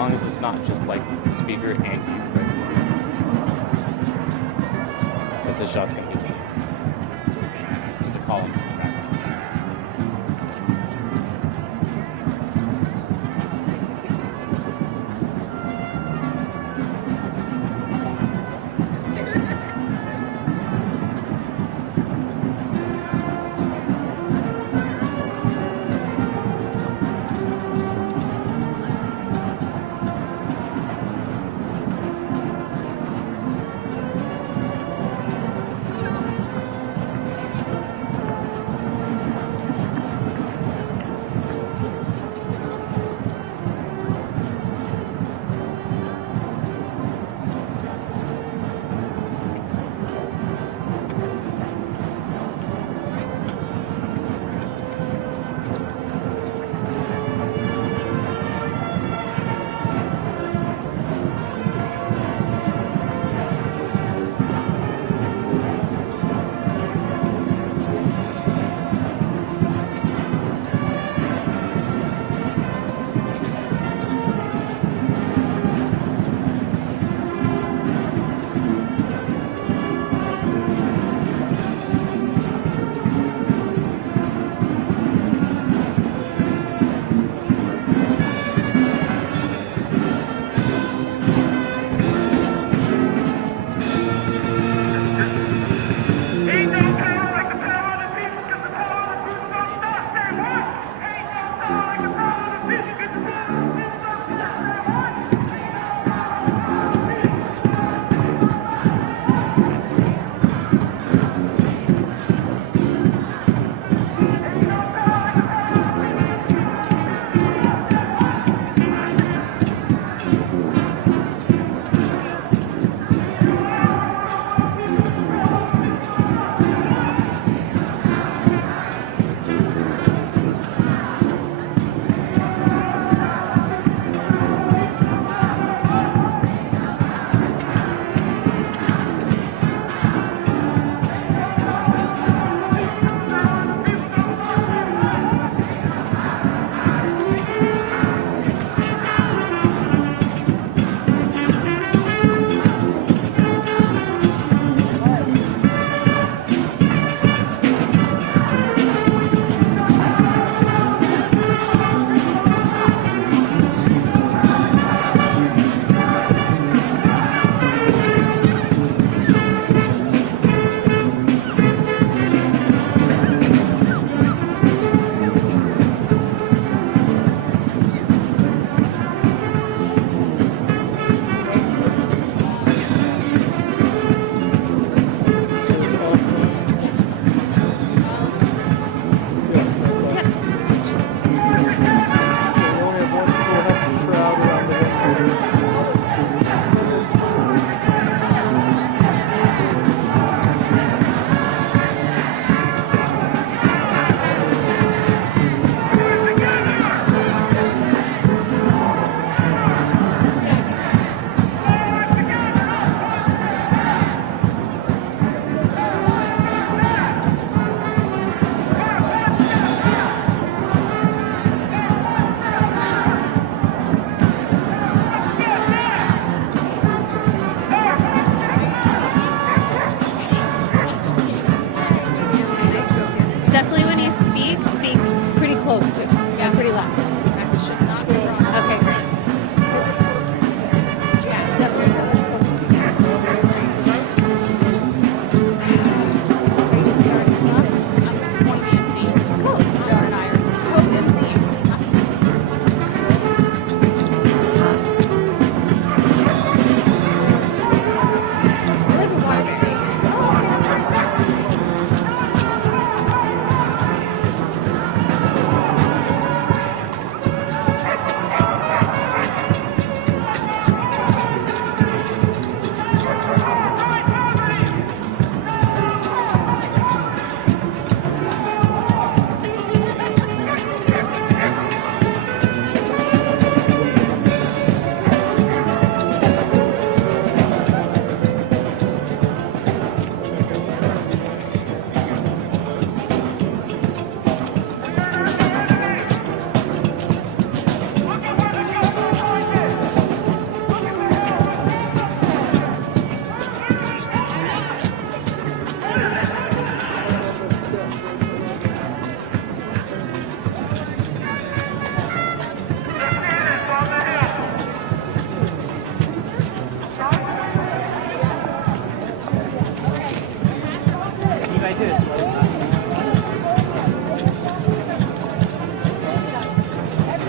long as it's not just like the speaker and you, right? Because the shot's gonna be the column.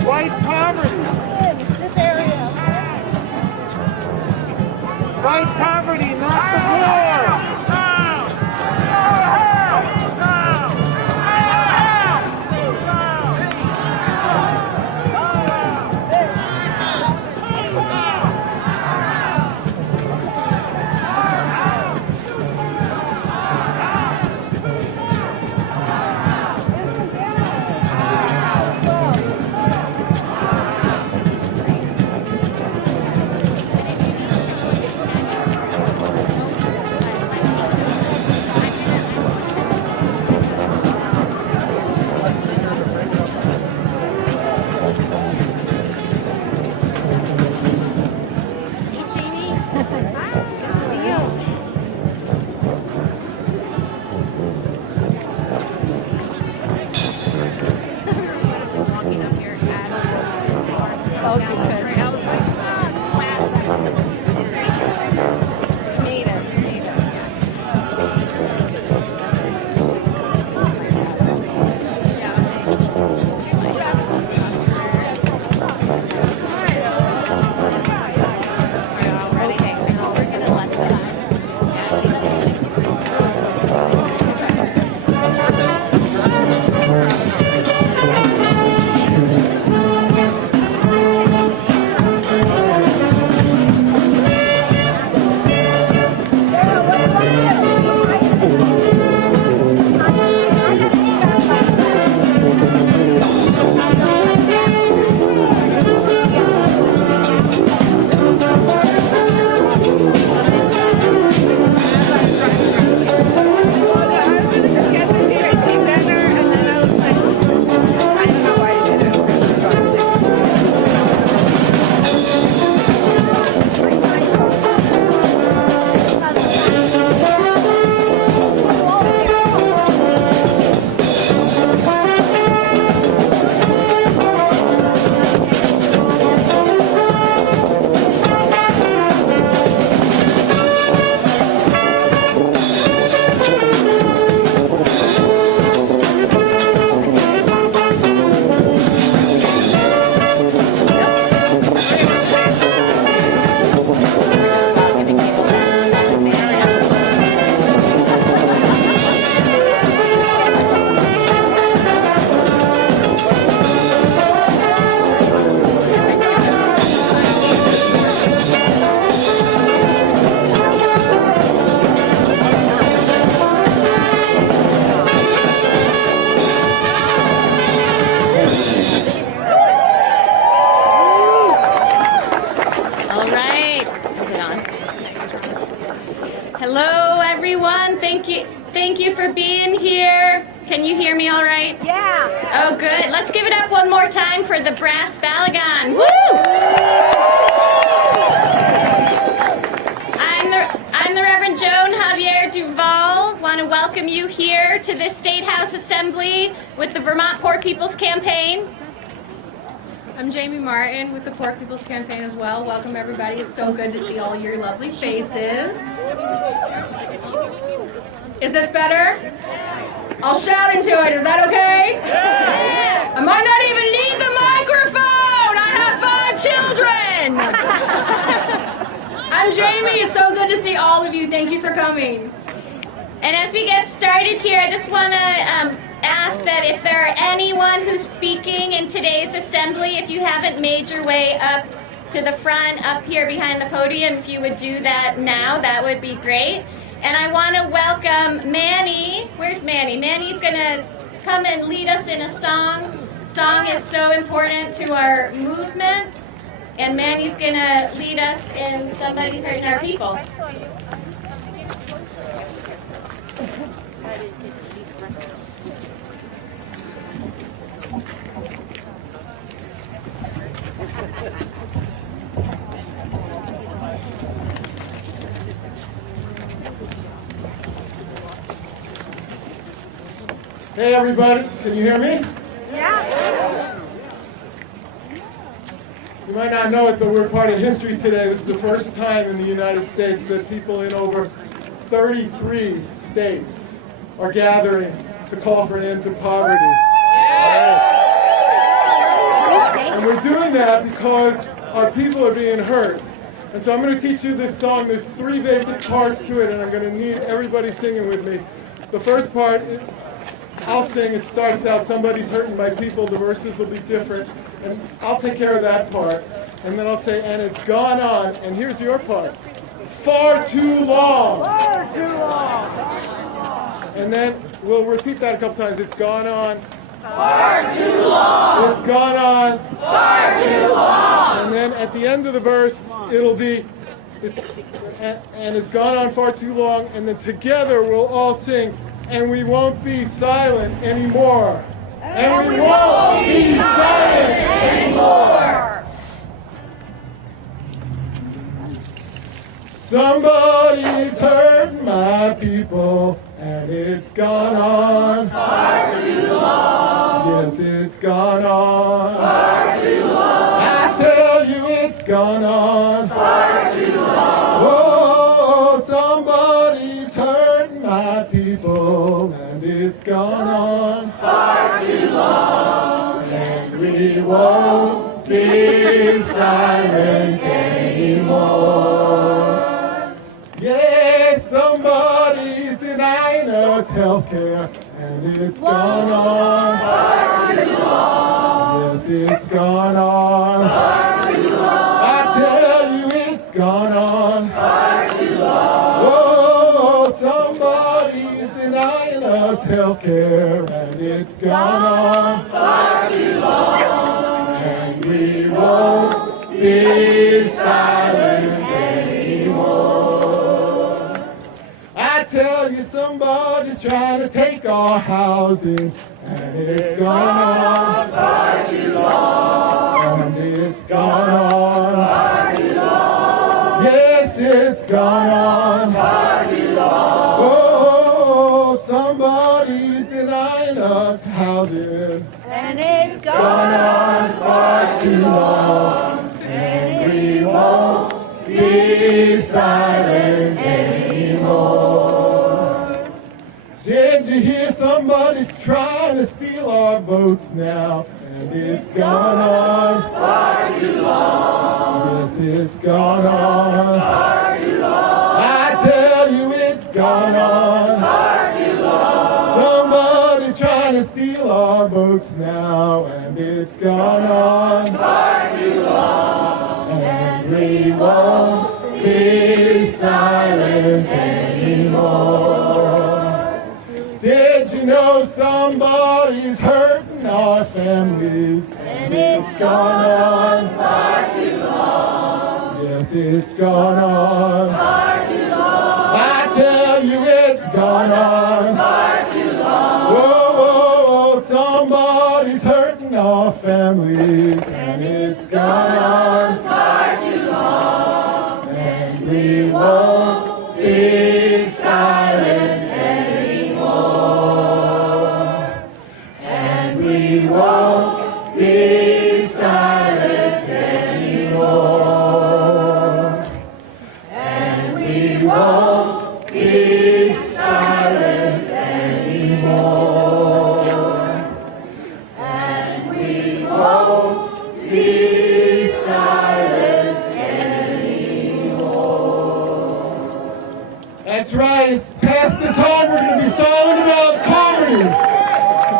Fight poverty. This area. Fight poverty, not the war. Thank you for being here. Can you hear me all right? Yeah. Oh, good. Let's give it up one more time for the brass Balagan. Woo! I'm the Reverend Joan Javier-Duval. Want to welcome you here to this Statehouse Assembly with the Vermont Poor People's Campaign. I'm Jaimie Martin with the Poor People's Campaign as well. Welcome everybody. It's so good to see all your lovely faces. Is this better? I'll shout into it. Is that okay? Yeah. I might not even need the microphone. I have 5 children. I'm Jaimie. It's so good to see all of you. Thank you for coming. And as we get started here, I just want to ask that if there are anyone who's speaking in today's assembly, if you haven't made your way up to the front, up here behind the podium, if you would do that now, that would be great. And I want to welcome Manny. Where's Manny? Manny's going to come and lead us in a song. Song is so important to our movement. And Manny's going to lead us in Somebody's Hurting Our People. Hey everybody, can you hear me? Yeah. You might not know it, but we're part of history today. This is the first time in the United States that people in over 33 states are gathering to call for an end to poverty. And we're doing that because our people are being hurt. And so I'm going to teach you this song. There's 3 basic parts to it, and I'm going to need everybody singing with me. The first part, I'll sing. It starts out, somebody's hurting my people. The verses will be different. And I'll take care of that part. And then I'll say, and it's gone on. And here's your part. Far too long. Far too long. And then we'll repeat that a couple times. It's gone on. Far too long. It's gone on. Far too long. And then at the end of the verse, it'll be, and it's gone on far too long. And then together we'll all sing, and we won't be silent anymore. And we won't be silent anymore. Somebody's hurt my people, and it's gone on Far too long. Yes, it's gone on Far too long. I tell you, it's gone on Far too long. Oh, somebody's hurt my people, and it's gone on Far too long. and we won't be silent anymore. Yes, somebody's denying us health care, and it's gone on Far too long. Yes, it's gone on Far too long. I tell you, it's gone on Far too long. Oh, somebody's denying us health care, and it's gone on Far too long. and we won't be silent anymore. I tell you, somebody's trying to take our housing, and it's gone on Far too long. and it's gone on Far too long. Yes, it's gone on Far too long. Oh, somebody's denying us housing. And it's Gone on far too long, and we won't be silent anymore. Did you hear somebody's trying to steal our votes now? And it's gone on Far too long. Yes, it's gone on Far too long. I tell you, it's gone on Far too long. Somebody's trying to steal our votes now, and it's gone on Far too long. and we won't be silent anymore. Did you know somebody's hurting our families? And it's gone on far too long. Yes, it's gone on. Far too long. I tell you, it's gone on. Far too long. Whoa, whoa, whoa, somebody's hurting our families, and it's gone on. Far too long. And we won't be silent anymore. And we won't be silent anymore. And we won't be silent anymore. And we won't be silent anymore. That's right, it's past the time we're going to be silent about poverty.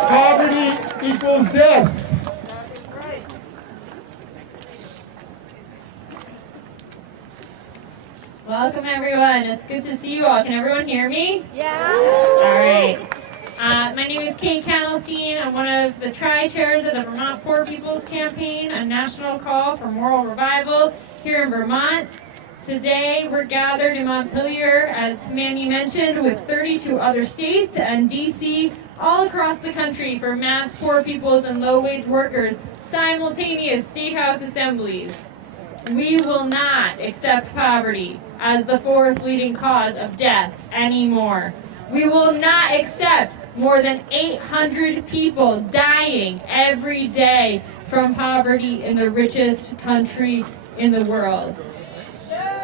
Poverty equals death. Welcome everyone. It's good to see you all. Can everyone hear me? Yeah. All right. My name is Kate Kanelstein. I'm one of the tri-chairs of the Vermont Poor People's Campaign, a national call for moral revival here in Vermont. Today we're gathered in Montpelier, as Manny mentioned, with 32 other states and DC all across the country for mass poor peoples and low-wage workers simultaneous statehouse assemblies. We will not accept poverty as the fourth leading cause of death anymore. We will not accept More than 800 people dying every day from poverty in the richest country in the world.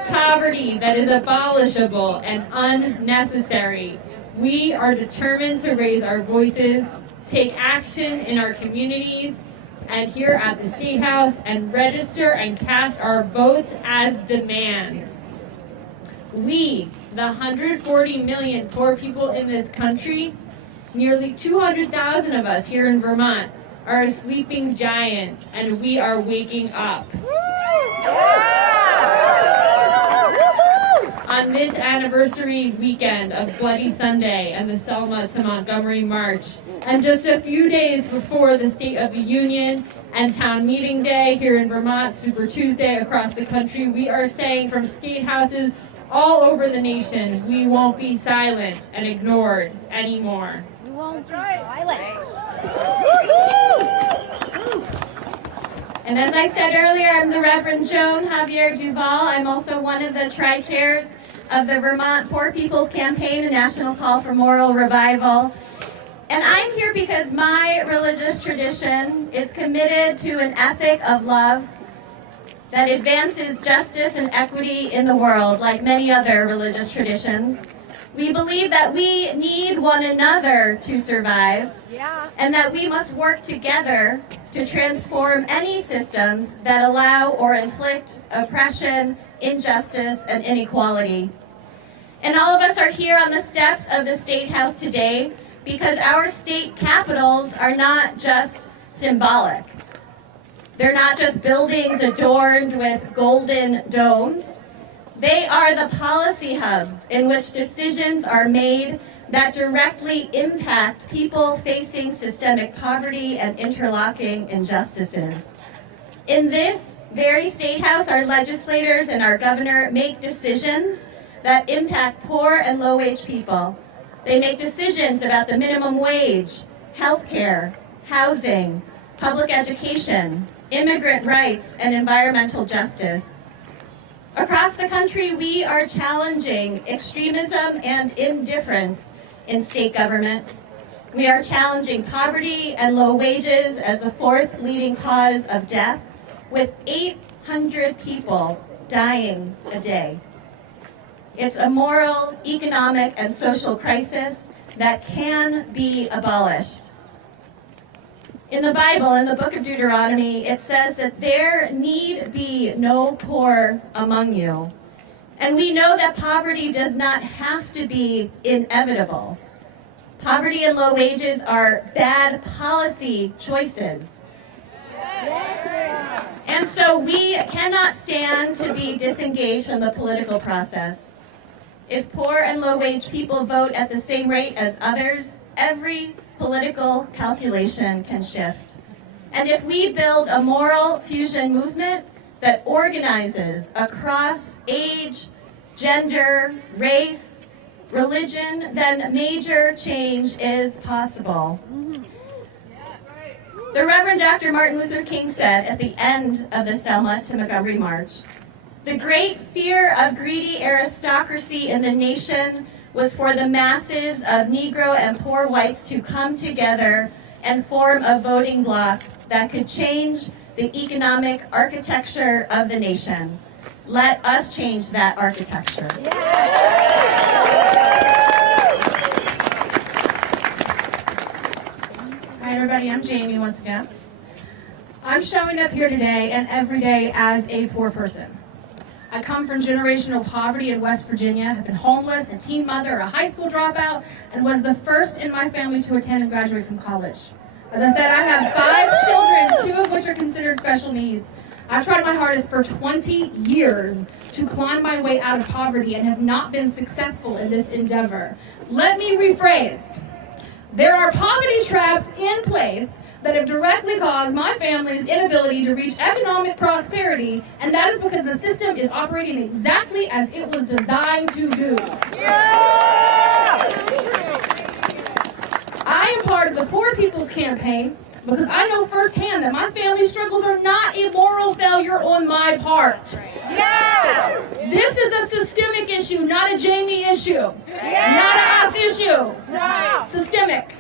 Poverty that is abolishable and unnecessary. We are determined to raise our voices, take action in our communities, and here at the State House, and register and cast our votes as demands. We, the 140 million poor people in this country, nearly 200,000 of us here in Vermont, are a sleeping giant, and we are waking up. On this anniversary weekend of Bloody Sunday and the Selma to Montgomery March, and just a few days before the State of the Union and Town Meeting Day here in Vermont, Super Tuesday across the country, we are saying from state houses all over the nation, we won't be silent and ignored anymore. We won't be silent. And as I said earlier, I'm the Reverend Joan Javier-Duval. I'm also one of the tri-chairs of the Vermont Poor People's Campaign, a national call for moral revival. And I'm here because my religious tradition is committed to an ethic of love that advances justice and equity in the world, like many other religious traditions. We believe that we need one another to survive, and that we must work together to transform any systems that allow or inflict oppression, injustice, and inequality. And all of us are here on the steps of the State House today because our state capitals are not just symbolic. They're not just buildings adorned with golden domes. They are the policy hubs in which decisions are made that directly impact people facing systemic poverty and interlocking injustices. In this very State House, our legislators and our governor make decisions that impact poor and low-wage people. They make decisions about the minimum wage, healthcare, housing, public education, immigrant rights, and environmental justice. Across the country, we are challenging extremism and indifference in state government. We are challenging poverty and low wages as the fourth leading cause of death, with 800 people dying a day. It's a moral, economic, and social crisis that can be abolished. In the Bible, in the book of Deuteronomy, it says that there need be no poor among you. And we know that poverty does not have to be inevitable. Poverty and low wages are bad policy choices. And so we cannot stand to be disengaged from the political process. If poor and low-wage people vote at the same rate as others, every political calculation can shift. And if we build a moral fusion movement that organizes across age, gender, race, religion, then major change is possible. The Reverend Dr. Martin Luther King said at the end of the Selma to Montgomery March, "The great fear of greedy aristocracy in the nation was for the masses of Negro and poor whites to come together and form a voting bloc that could change the economic architecture of the nation. Let us change that architecture." Hi everybody, I'm Jaimie once again. I'm showing up here today and every day as a poor person. I come from generational poverty in West Virginia, have been homeless, a teen mother, a high school dropout, and was the first in my family to attend and graduate from college. As I said, I have 5 children, 2 of which are considered special needs. I've tried my hardest for 20 years to climb my way out of poverty and have not been successful in this endeavor. Let me rephrase. There are poverty traps in place that have directly caused my family's inability to reach economic prosperity, and that is because the system is operating exactly as it was designed to do. I am part of the Poor People's Campaign because I know firsthand that my family's struggles are not a moral failure on my part. This is a systemic issue, not a Jaimie issue. Not a us issue. Systemic.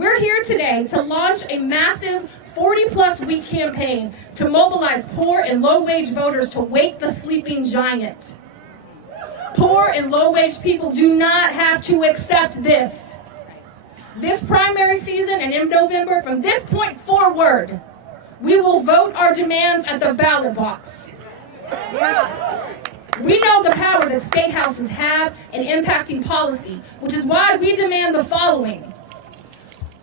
We're here today to launch a massive 40-plus week campaign to mobilize poor and low-wage voters to wake the sleeping giant. Poor and low-wage people do not have to accept this. This primary season and in November, from this point forward, we will vote our demands at the ballot box. We know the power that state houses have in impacting policy, which is why we demand the following.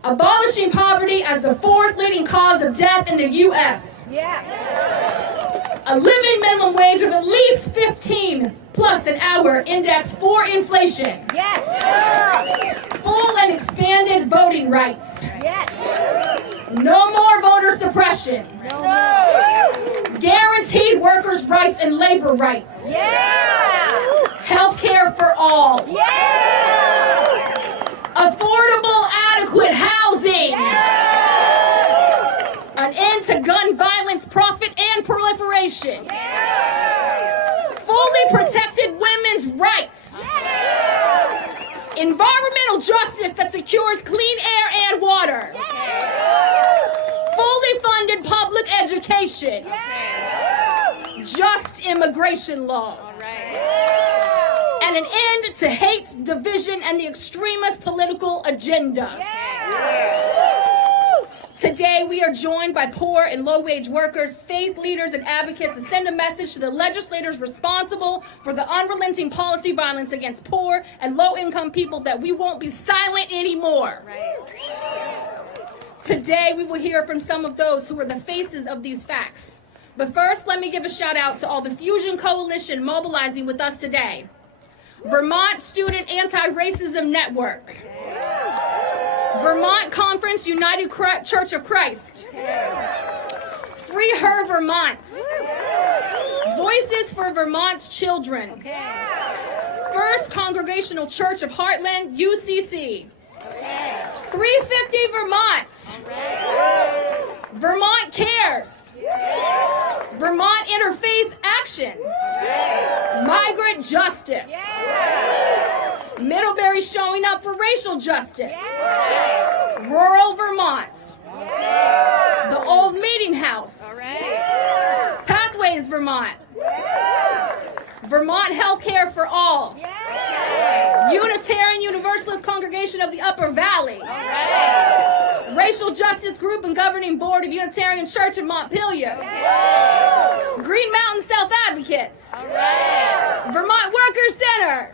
Abolishing poverty as the fourth leading cause of death in the U.S. A living minimum wage of at least 15 plus an hour indexed for inflation. Full and expanded voting rights. No more voter suppression. Guaranteed workers' rights and labor rights. Health care for all. Affordable, adequate housing. An end to gun violence, profit, and proliferation. Fully protected women's rights. Environmental justice that secures clean air and water. Fully funded public education. Just immigration laws. And an end to hate, division, and the extremist political agenda. Today, we are joined by poor and low-wage workers, faith leaders, and advocates to send a message to the legislators responsible for the unrelenting policy violence against poor and low-income people that we won't be silent anymore. Today, we will hear from some of those who are the faces of these facts. But first, let me give a shout out to all the Fusion Coalition mobilizing with us today. Vermont Student Anti-Racism Network. Vermont Conference United Church of Christ. Free Her Vermont. Voices for Vermont's Children. First Congregational Church of Heartland, UCC. 350 Vermont. Vermont Cares. Vermont Interfaith Action. Migrant Justice. Middlebury showing up for racial justice. Rural Vermont. The Old Meeting House. Pathways Vermont. Vermont Healthcare for All. Unitarian Universalist Congregation of the Upper Valley. Racial Justice Group and Governing Board of Unitarian Church of Montpelier. Green Mountain Self Advocates. Vermont Workers Center.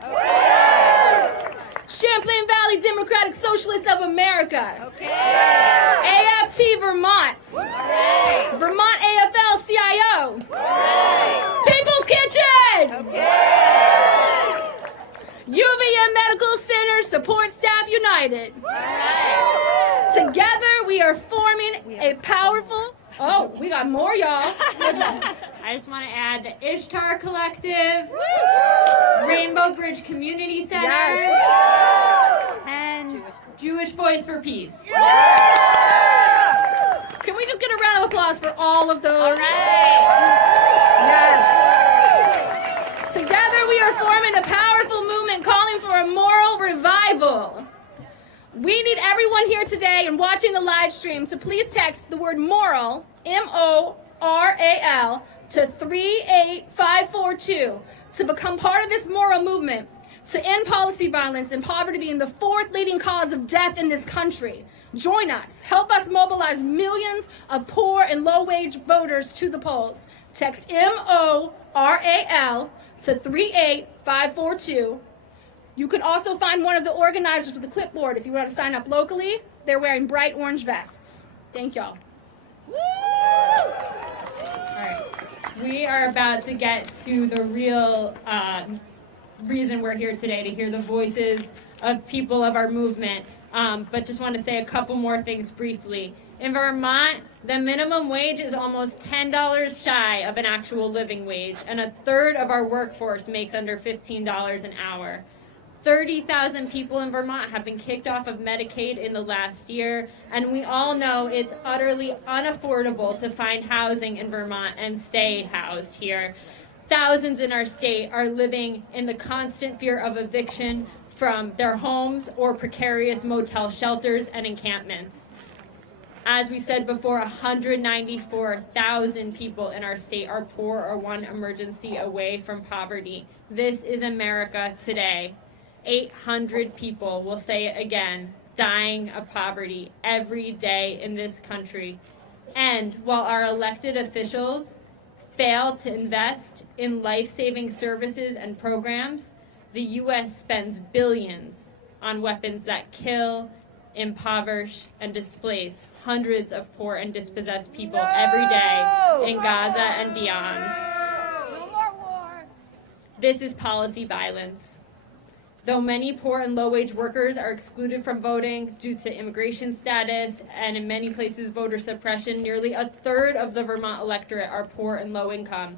Champlain Valley Democratic Socialists of America. AFT Vermont. Vermont AFL-CIO. People's Kitchen. UVM Medical Center Support Staff United. Together we are forming a powerful... Oh, we got more, y'all. What's up? I just want to add the Ishtar Collective, Rainbow Bridge Community Center, and Jewish Voice for Peace. Can we just get a round of applause for all of those? All right. Yes. Together we are forming a powerful movement calling for a moral revival. We need everyone here today and watching the live stream to please text the word moral, M-O-R-A-L, to 38542 to become part of this moral movement to end policy violence and poverty being the fourth leading cause of death in this country. Join us. Help us mobilize millions of poor and low-wage voters to the polls. Text M-O-R-A-L to 38542. You can also find one of the organizers with a clipboard if you want to sign up locally. They're wearing bright orange vests. Thank y'all. All right. We are about to get to the real reason we're here today, to hear the voices of people of our movement. But just want to say a couple more things briefly. In Vermont, the minimum wage is almost $10 shy of an actual living wage, and a third of our workforce makes under $15 an hour. 30,000 people in Vermont have been kicked off of Medicaid in the last year, and we all know it's utterly unaffordable to find housing in Vermont and stay housed here. Thousands in our state are living in the constant fear of eviction from their homes or precarious motel shelters and encampments. As we said before, 194,000 people in our state are poor or one emergency away from poverty. This is America today. 800 people, we'll say it again, dying of poverty every day in this country. And while our elected officials fail to invest in life-saving services and programs, the U.S. spends billions on weapons that kill, impoverish, and displace hundreds of poor and dispossessed people every day in Gaza and beyond. No more war. This is policy violence. Though many poor and low-wage workers are excluded from voting due to immigration status and in many places voter suppression, nearly a third of the Vermont electorate are poor and low income.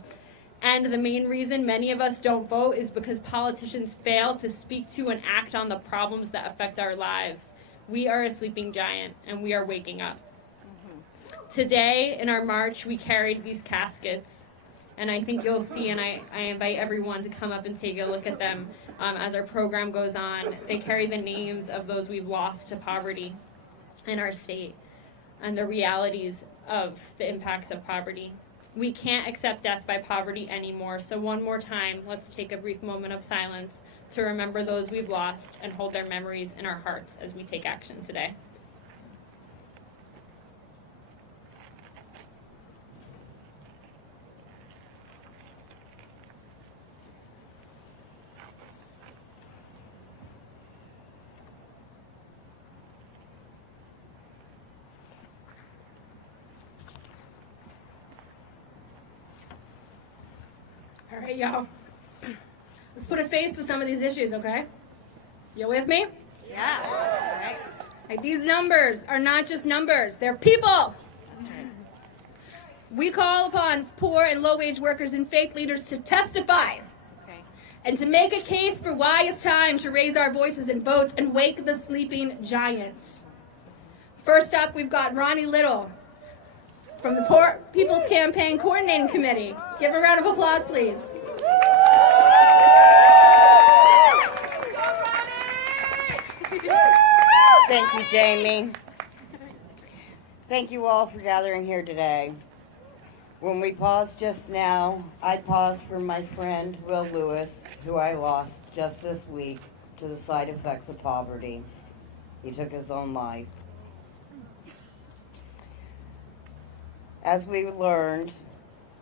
And the main reason many of us don't vote is because politicians fail to speak to and act on the problems that affect our lives. We are a sleeping giant, and we are waking up. Today, in our march, we carried these caskets, and I think you'll see, and I invite everyone to come up and take a look at them as our program goes on. They carry the names of those we've lost to poverty in our state and the realities of the impacts of poverty. We can't accept death by poverty anymore, so one more time, let's take a brief moment of silence to remember those we've lost and hold their memories in our hearts as we take action today. All right, y'all. Let's put a face to some of these issues, okay? You with me? Yeah. Right, these numbers are not just numbers, they're people. We call upon poor and low-wage workers and faith leaders to testify and to make a case for why it's time to raise our voices and votes and wake the sleeping giants. First up, we've got Ronni Liddell from the Poor People's Campaign Coordinating Committee. Give her a round of applause, please. Thank you, Jaimie. Thank you all for gathering here today. When we paused just now, I paused for my friend Will Lewis, who I lost just this week to the side effects of poverty. He took his own life. As we learned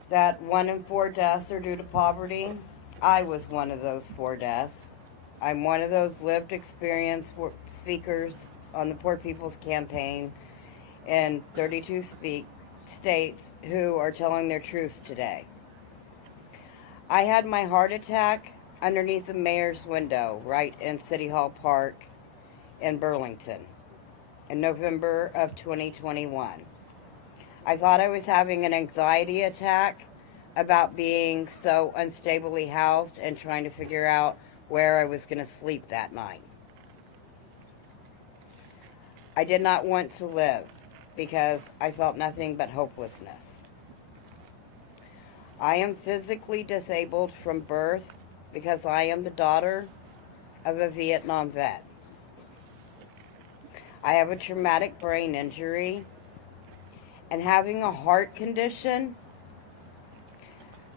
that 1 in 4 deaths are due to poverty, I was one of those 4 deaths. I'm one of those lived experience speakers on the Poor People's Campaign in 32 states who are telling their truths today. I had my heart attack underneath the mayor's window right in City Hall Park in Burlington in November of 2021. I thought I was having an anxiety attack about being so unstably housed and trying to figure out where I was going to sleep that night. I did not want to live because I felt nothing but hopelessness. I am physically disabled from birth because I am the daughter of a Vietnam vet. I have a traumatic brain injury, and having a heart condition,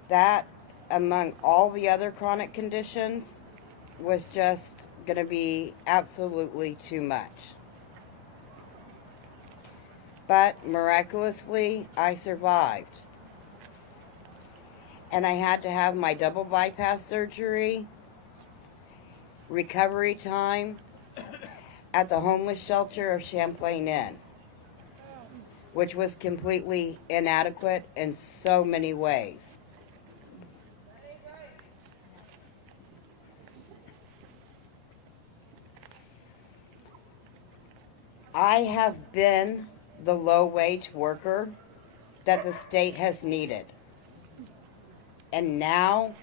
that among all the other chronic conditions was just going to be absolutely too much. But miraculously, I survived. And I had to have my double bypass surgery, recovery time at the homeless shelter of Champlain Inn, which was completely inadequate in so many ways. I have been the low-wage worker that the state has needed. And now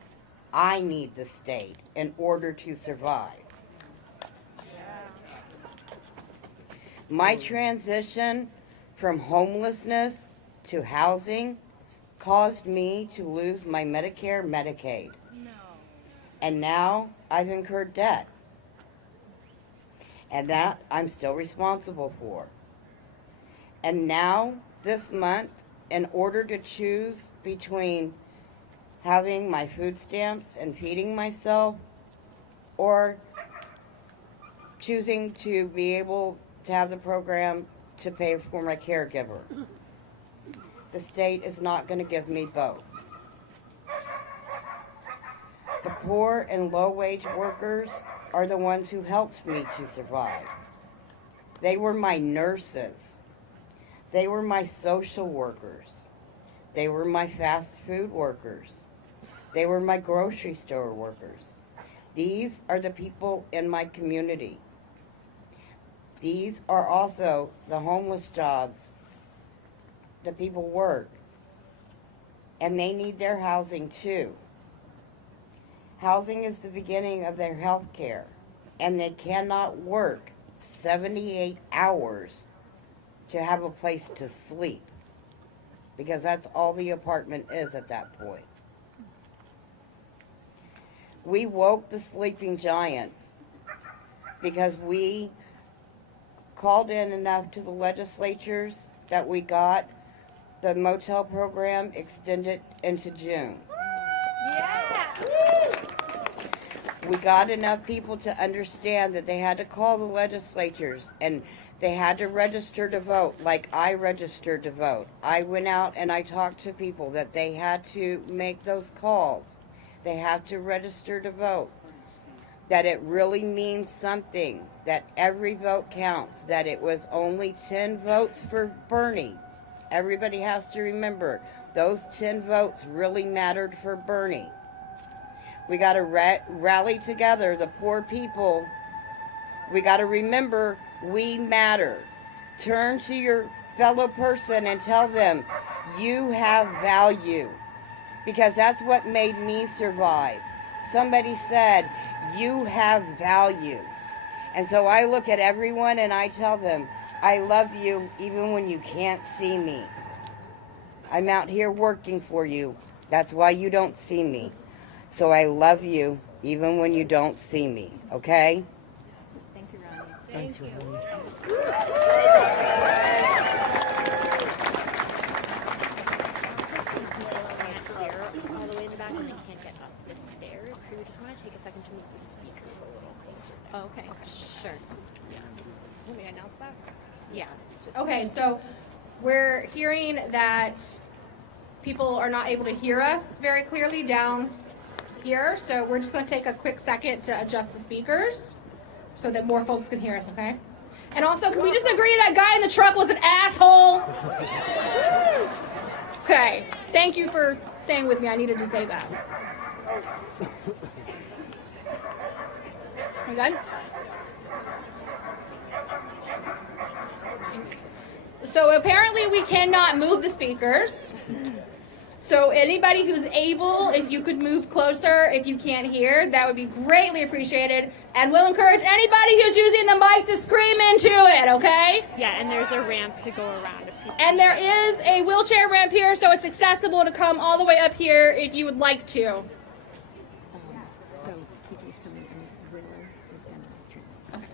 I need the state in order to survive. My transition from homelessness to housing caused me to lose my Medicare, Medicaid. And now I've incurred debt. And that I'm still responsible for. And now, this month, in order to choose between having my food stamps and feeding myself, or choosing to be able to have the program to pay for my caregiver, the state is not going to give me both. The poor and low-wage workers are the ones who helped me to survive. They were my nurses. They were my social workers. They were my fast food workers. They were my grocery store workers. These are the people in my community. These are also the homeless jobs that people work. And they need their housing too. Housing is the beginning of their health care. And they cannot work 78 hours to have a place to sleep, because that's all the apartment is at that point. We woke the sleeping giant because we called in enough to the legislatures that we got the motel program extended into June. We got enough people to understand that they had to call the legislatures and they had to register to vote, like I registered to vote. I went out and I talked to people that they had to make those calls. They have to register to vote. That it really means something, that every vote counts, that it was only 10 votes for Bernie. Everybody has to remember, those 10 votes really mattered for Bernie. We got to rally together, the poor people. We got to remember we matter. Turn to your fellow person and tell them you have value, because that's what made me survive. Somebody said, you have value. And so I look at everyone and I tell them, I love you even when you can't see me. I'm out here working for you. That's why you don't see me. So I love you even when you don't see me, okay? Thank you, Ronni. Thank you. All the way in the back, and they can't get up the stairs, so we just want to take a second to move the speakers a little closer. Oh, okay. Sure. Yeah. Let me announce that? Yeah. Okay, so we're hearing that people are not able to hear us very clearly down here, so we're just going to take a quick second to adjust the speakers so that more folks can hear us, okay? And also, can we just agree that guy in the truck was an asshole? Okay, thank you for staying with me. I needed to say that. We good? So apparently we cannot move the speakers. So anybody who's able, if you could move closer, if you can't hear, that would be greatly appreciated. And we'll encourage anybody who's using the mic to scream into it, okay? Yeah, and there's a ramp to go around. And there is a wheelchair ramp here, so it's accessible to come all the way up here if you would like to. So Kike's coming and Willer is going to translate.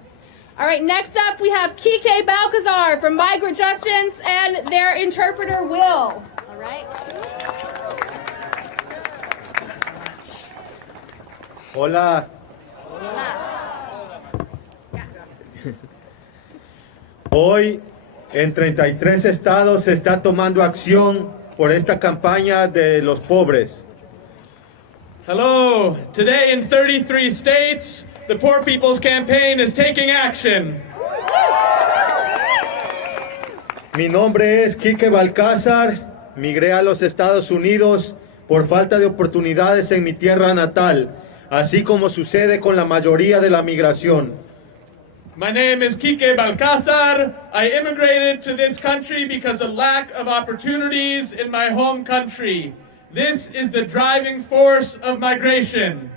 All right, next up we have Kike Balcazar from Migrant Justice and their interpreter, Will. All right. Hola. Hoy en 33 estados se está tomando acción por esta campaña de los pobres. Hello. Today in 33 states, the Poor People's Campaign is taking action. Mi nombre es Kike Balcazar. Migré a los Estados Unidos por falta de oportunidades en mi tierra natal, así como sucede con la mayoría de la migración. My name is Kike Balcazar. I immigrated to this country because of lack of opportunities in my home country. This is the driving force of migration.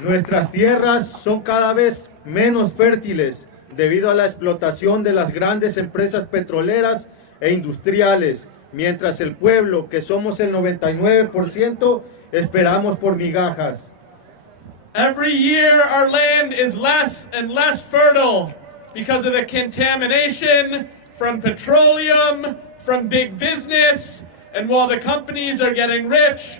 Nuestras tierras son cada vez menos fértiles debido a la explotación de las grandes empresas petroleras e industriales, mientras el pueblo, que somos el 99%, esperamos por migajas. Every year our land is less and less fertile because of the contamination from petroleum, from big business, and while the companies are getting rich,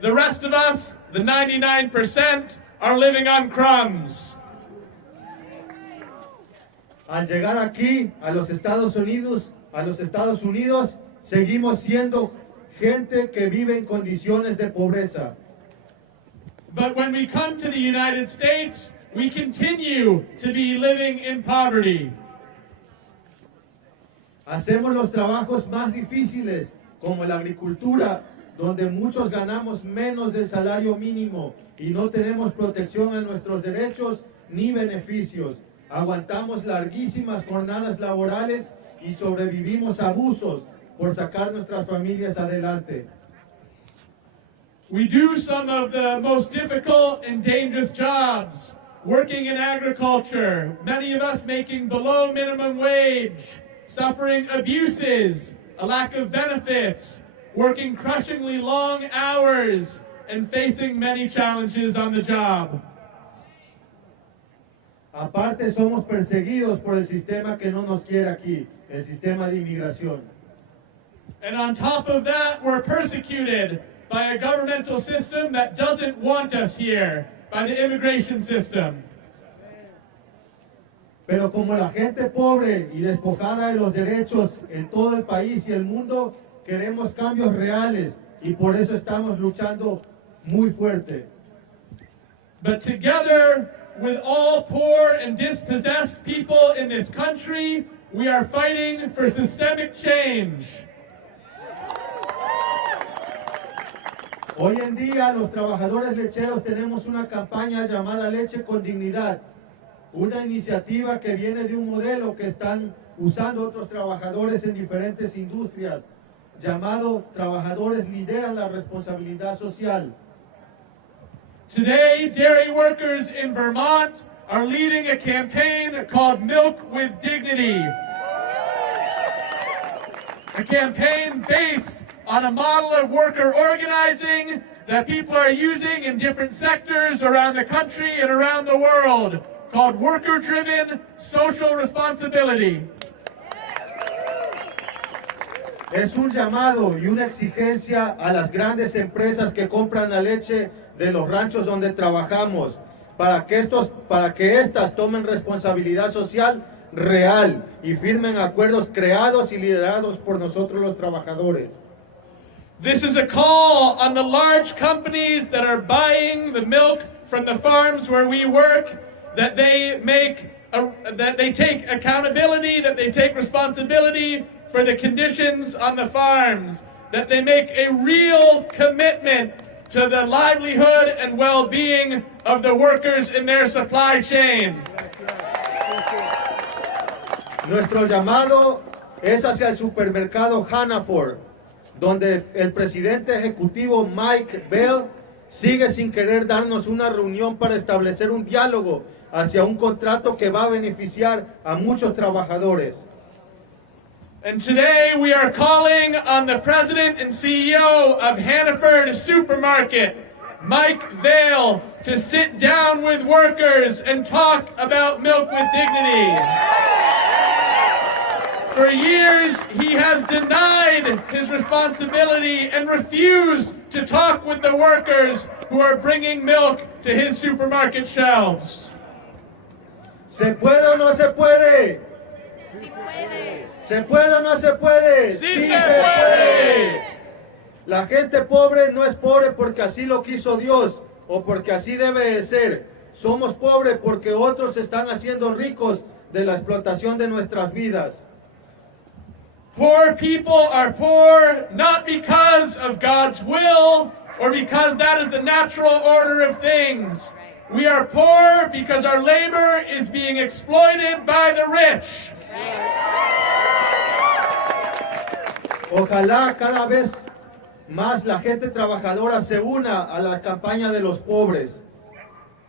the rest of us, the 99%, are living on crumbs. Al llegar aquí, a los Estados Unidos, seguimos siendo gente que vive en condiciones de pobreza. But when we come to the United States, we continue to be living in poverty. Hacemos los trabajos más difíciles, como la agricultura, donde muchos ganamos menos del salario mínimo y no tenemos protección a nuestros derechos ni beneficios. Aguantamos larguísimas jornadas laborales y sobrevivimos a abusos por sacar nuestras familias adelante. We do some of the most difficult and dangerous jobs, working in agriculture, many of us making below minimum wage, suffering abuses, a lack of benefits, working crushingly long hours, and facing many challenges on the job. Aparte, somos perseguidos por el sistema que no nos quiere aquí, el sistema de inmigración. And on top of that, we're persecuted by a governmental system that doesn't want us here, by the immigration system. Pero como la gente pobre y despojada de los derechos en todo el país y el mundo, queremos cambios reales y por eso estamos luchando muy fuerte. But together with all poor and dispossessed people in this country, we are fighting for systemic change. Hoy en día los trabajadores lecheros tenemos una campaña llamada Leche con Dignidad, una iniciativa que viene de un modelo que están usando otros trabajadores en diferentes industrias, llamado Trabajadores Lideran la Responsabilidad Social. Today, dairy workers in Vermont are leading a campaign called Milk with Dignity. A campaign based on a model of worker organizing that people are using in different sectors around the country and around the world, called worker-driven social responsibility. Es un llamado y una exigencia a las grandes empresas que compran la leche de los ranchos donde trabajamos, para que estas tomen responsabilidad social real y firmen acuerdos creados y liderados por nosotros los trabajadores. This is a call on the large companies that are buying the milk from the farms where we work, that they take accountability, that they take responsibility for the conditions on the farms, that they make a real commitment to the livelihood and well-being of the workers in their supply chain. Nuestro llamado es hacia el supermercado Hannaford, donde el presidente ejecutivo Mike Bell sigue sin querer darnos una reunión para establecer un diálogo hacia un contrato que va a beneficiar a muchos trabajadores. And today we are calling on the president and CEO of Hannaford Supermarket, Mike Vail, to sit down with workers and talk about milk with dignity. For years, he has denied his responsibility and refused to talk with the workers who are bringing milk to his supermarket shelves. ¿Se puede o no se puede? Sí puede. ¿Se puede o no se puede? ¡Sí se puede! La gente pobre no es pobre porque así lo quiso Dios o porque así debe de ser. Somos pobres porque otros se están haciendo ricos de la explotación de nuestras vidas. Poor people are poor not because of God's will or because that is the natural order of things. We are poor because our labor is being exploited by the rich. Ojalá cada vez más la gente trabajadora se una a la campaña de los pobres.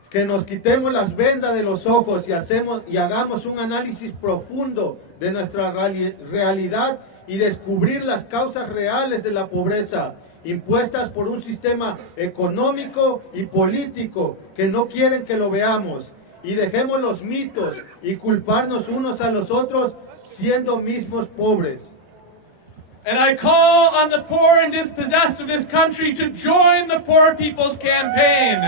Que nos quitemos las vendas de los ojos y hagamos un análisis profundo de nuestra realidad y descubrir las causas reales de la pobreza impuestas por un sistema económico y político que no quieren que lo veamos. Y dejemos los mitos y culparnos unos a los otros siendo mismos pobres. And I call on the poor and dispossessed of this country to join the Poor People's Campaign.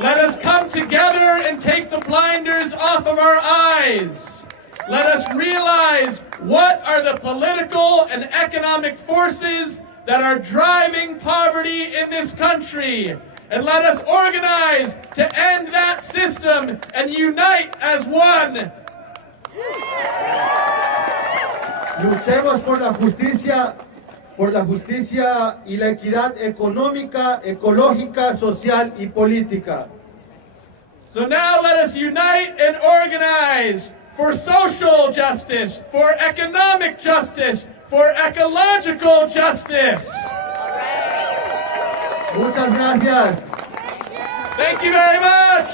Let us come together and take the blinders off of our eyes. Let us realize what are the political and economic forces that are driving poverty in this country. And let us organize to end that system and unite as one. Luchemos por la justicia y la equidad económica, ecológica, social y política. So now let us unite and organize for social justice, for economic justice, for ecological justice. Muchas gracias. Thank you very much.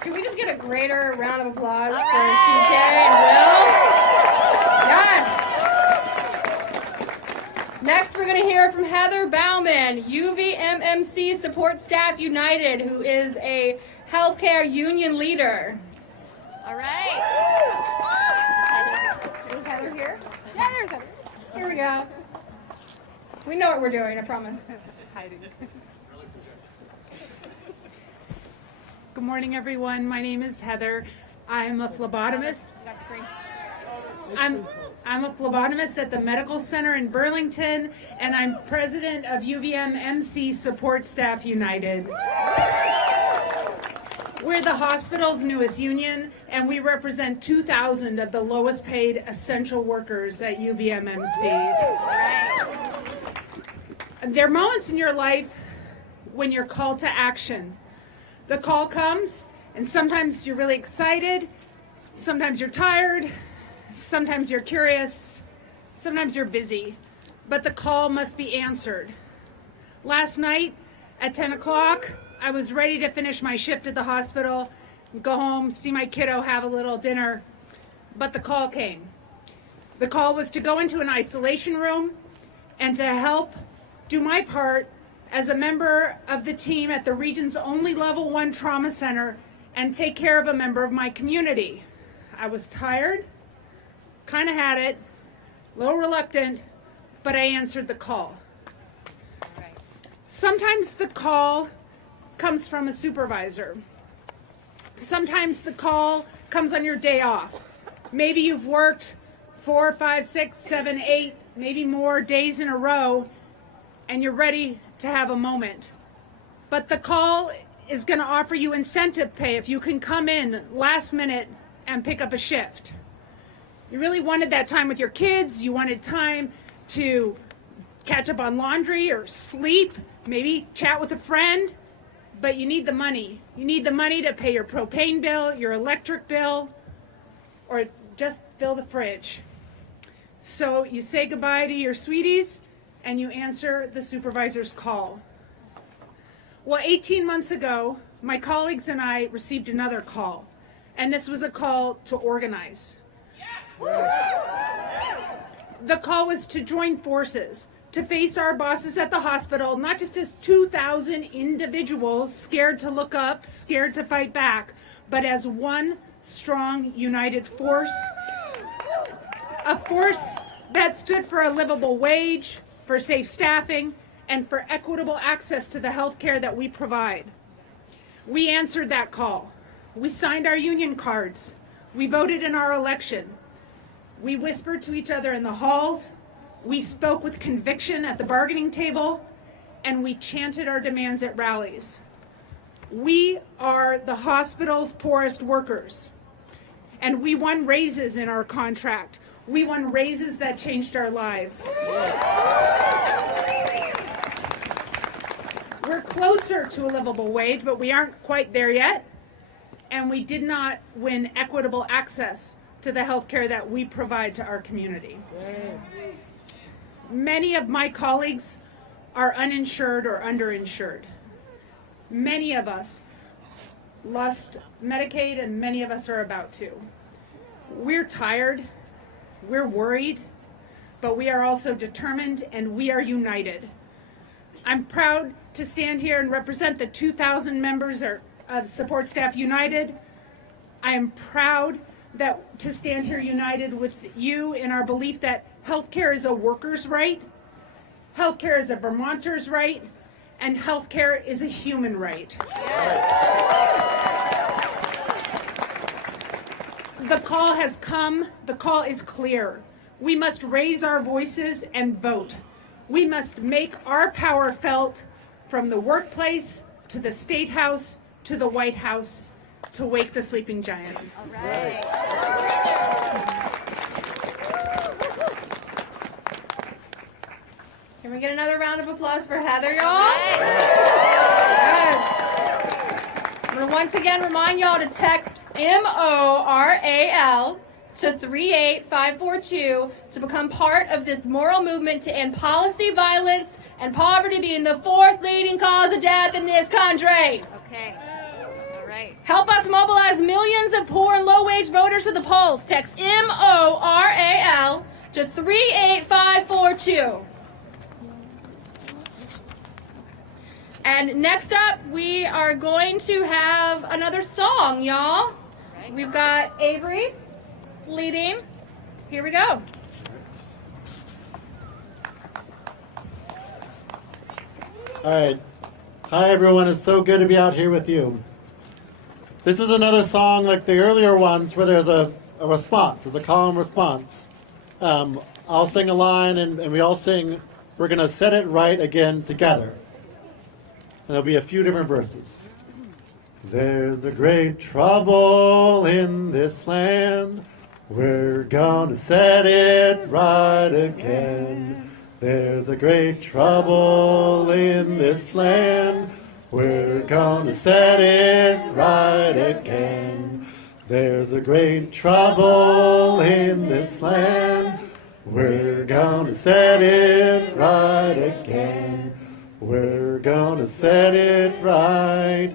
Can we just get a greater round of applause for Kike and Will? Yes. Next, we're going to hear from Heather Bauman, UVMMC Support Staff United, who is a healthcare union leader. All right. Is Heather here? Yeah, there's Heather. Here we go. We know what we're doing, I promise. Good morning, everyone. My name is Heather. I'm a phlebotomist. I'm a phlebotomist at the Medical Center in Burlington, and I'm president of UVMMC Support Staff United. We're the hospital's newest union, and we represent 2,000 of the lowest paid essential workers at UVMMC. There are moments in your life when you're called to action. The call comes, and sometimes you're really excited, sometimes you're tired, sometimes you're curious, sometimes you're busy, but the call must be answered. Last night at 10 o'clock, I was ready to finish my shift at the hospital, go home, see my kiddo, have a little dinner, but the call came. The call was to go into an isolation room and to help do my part as a member of the team at the region's only level 1 trauma center and take care of a member of my community. I was tired, kind of had it, a little reluctant, but I answered the call. Sometimes the call comes from a supervisor. Sometimes the call comes on your day off. Maybe you've worked 4, 5, 6, 7, 8, maybe more days in a row, and you're ready to have a moment. But the call is going to offer you incentive pay if you can come in last minute and pick up a shift. You really wanted that time with your kids, you wanted time to catch up on laundry or sleep, maybe chat with a friend, but you need the money. You need the money to pay your propane bill, your electric bill, or just fill the fridge. So you say goodbye to your sweeties and you answer the supervisor's call. Well, 18 months ago, my colleagues and I received another call, and this was a call to organize. The call was to join forces, to face our bosses at the hospital, not just as 2,000 individuals scared to look up, scared to fight back, but as one strong, united force. A force that stood for a livable wage, for safe staffing, and for equitable access to the health care that we provide. We answered that call. We signed our union cards. We voted in our election. We whispered to each other in the halls. We spoke with conviction at the bargaining table, and we chanted our demands at rallies. We are the hospital's poorest workers, and we won raises in our contract. We won raises that changed our lives. We're closer to a livable wage, but we aren't quite there yet, and we did not win equitable access to the health care that we provide to our community. Many of my colleagues are uninsured or underinsured. Many of us lost Medicaid, and many of us are about to. We're tired, we're worried, but we are also determined and we are united. I'm proud to stand here and represent the 2,000 members of Support Staff United. I am proud to stand here united with you in our belief that healthcare is a worker's right, healthcare is a Vermonter's right, and healthcare is a human right. The call has come, the call is clear. We must raise our voices and vote. We must make our power felt from the workplace to the State House to the White House to wake the sleeping giant. All right. Can we get another round of applause for Heather, y'all? Yes. I'm going to once again remind y'all to text MORAL to 38542 to become part of this moral movement to end policy violence and poverty being the 4th leading cause of death in this country. Okay. All right. Help us mobilize millions of poor and low-wage voters to the polls. Text MORAL to 38542. And next up, we are going to have another song, y'all. Right. We've got Avery leading. Here we go. All right. Hi, everyone. It's so good to be out here with you. This is another song like the earlier ones where there's a response. There's a call and response. I'll sing a line, and we all sing, "We're going to set it right again together." And there'll be a few different verses. There's a great trouble in this land. We're going to set it right again. There's a great trouble in this land. We're going to set it right again. There's a great trouble in this land. We're going to set it right again. We're going to set it right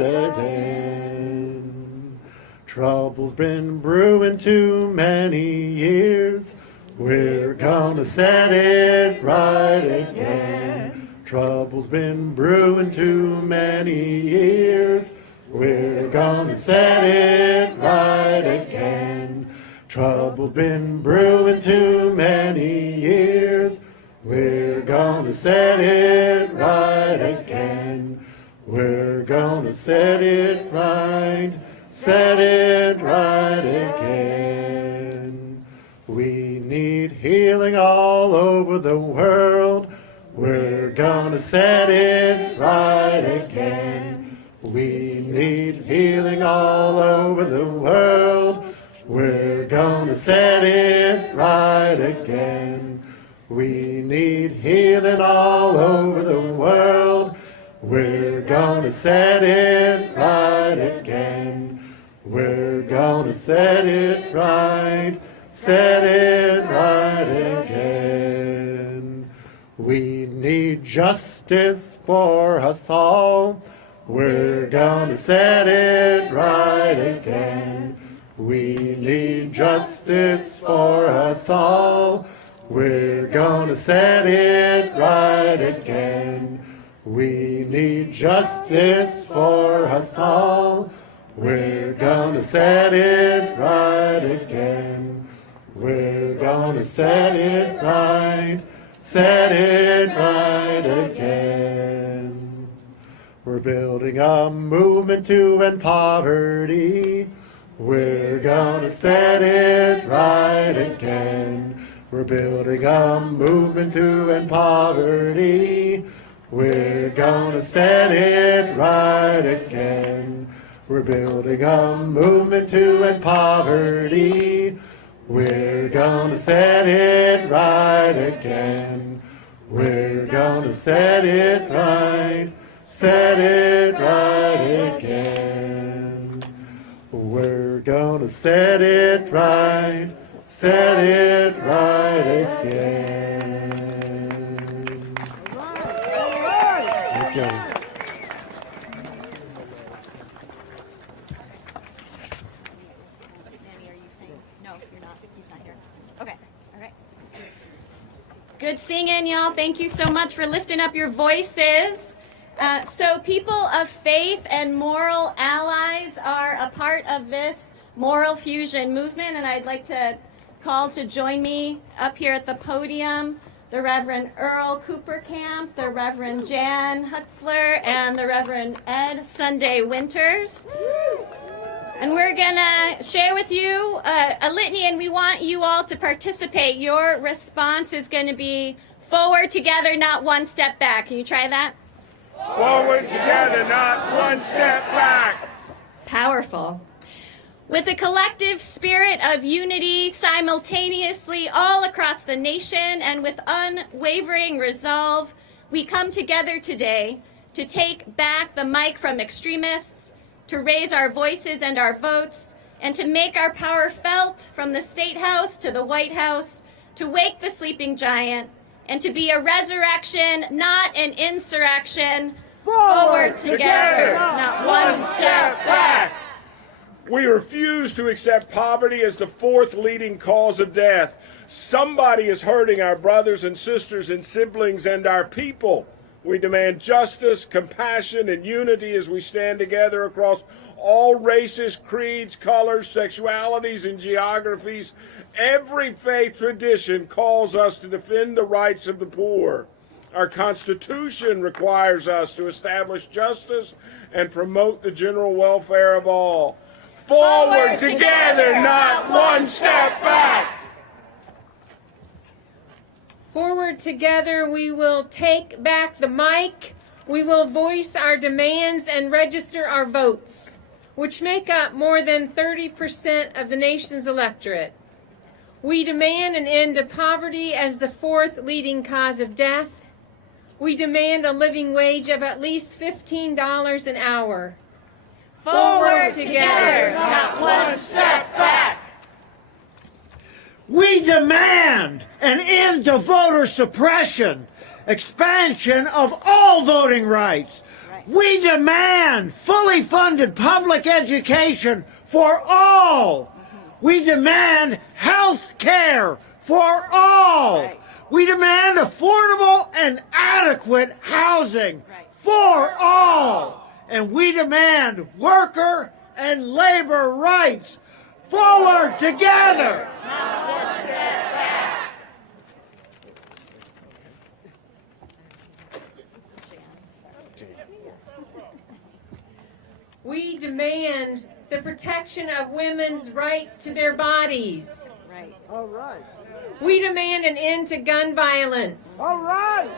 again. Trouble's been brewing too many years. We're going to set it right again. Trouble's been brewing too many years. We're going to set it right again. Trouble's been brewing too many years. We're going to set it right again. We're going to set it right again. We need healing all over the world. We're going to set it right again. We need healing all over the world. We're going to set it right again. We need healing all over the world. We're going to set it right again. We're going to set it right again. We need justice for us all. We're going to set it right again. We need justice for us all. We're going to set it right again. We need justice for us all. We're going to set it right again. We're going to set it right again. We're building a movement to end poverty. We're going to set it right again. We're building a movement to end poverty. We're going to set it right again. We're building a movement to end poverty. We're going to set it right again. We're going to set it right again. We're going to set it right again. Okay. Nanny, are you saying no? Good singing, y'all. Thank you so much for lifting up your voices. So people of faith and moral allies are a part of this moral fusion movement, and I'd like to call to join me up here at the podium the Reverend Earl Kooperkamp, the Reverend Jan Hutslar, and the Reverend Ed Sunday Winters. And we're going to share with you a litany, and we want you all to participate. Your response is going to be forward together, not one step back. Can you try that? Forward together, not one step back. Powerful. With a collective spirit of unity simultaneously all across the nation and with unwavering resolve, we come together today to take back the mic from extremists, to raise our voices and our votes, and to make our power felt from the State House to the White House, to wake the sleeping giant, and to be a resurrection, not an insurrection. Forward together, not one step back. We refuse to accept poverty as the fourth leading cause of death. Somebody is hurting our brothers and sisters and siblings and our people. We demand justice, compassion, and unity as we stand together across all races, creeds, colors, sexualities, and geographies. Every faith tradition calls us to defend the rights of the poor. Our Constitution requires us to establish justice and promote the general welfare of all. Forward together, not one step back. Forward together, we will take back the mic. We will voice our demands and register our votes, which make up more than 30% of the nation's electorate. We demand an end to poverty as the fourth leading cause of death. We demand a living wage of at least $15 an hour. Forward together, not one step back. We demand an end to voter suppression, expansion of all voting rights. We demand fully funded public education for all. We demand health care for all. We demand affordable and adequate housing for all. And we demand worker and labor rights. Forward together! Not one step back. We demand the protection of women's rights to their bodies. Right. All right. We demand an end to gun violence. All right.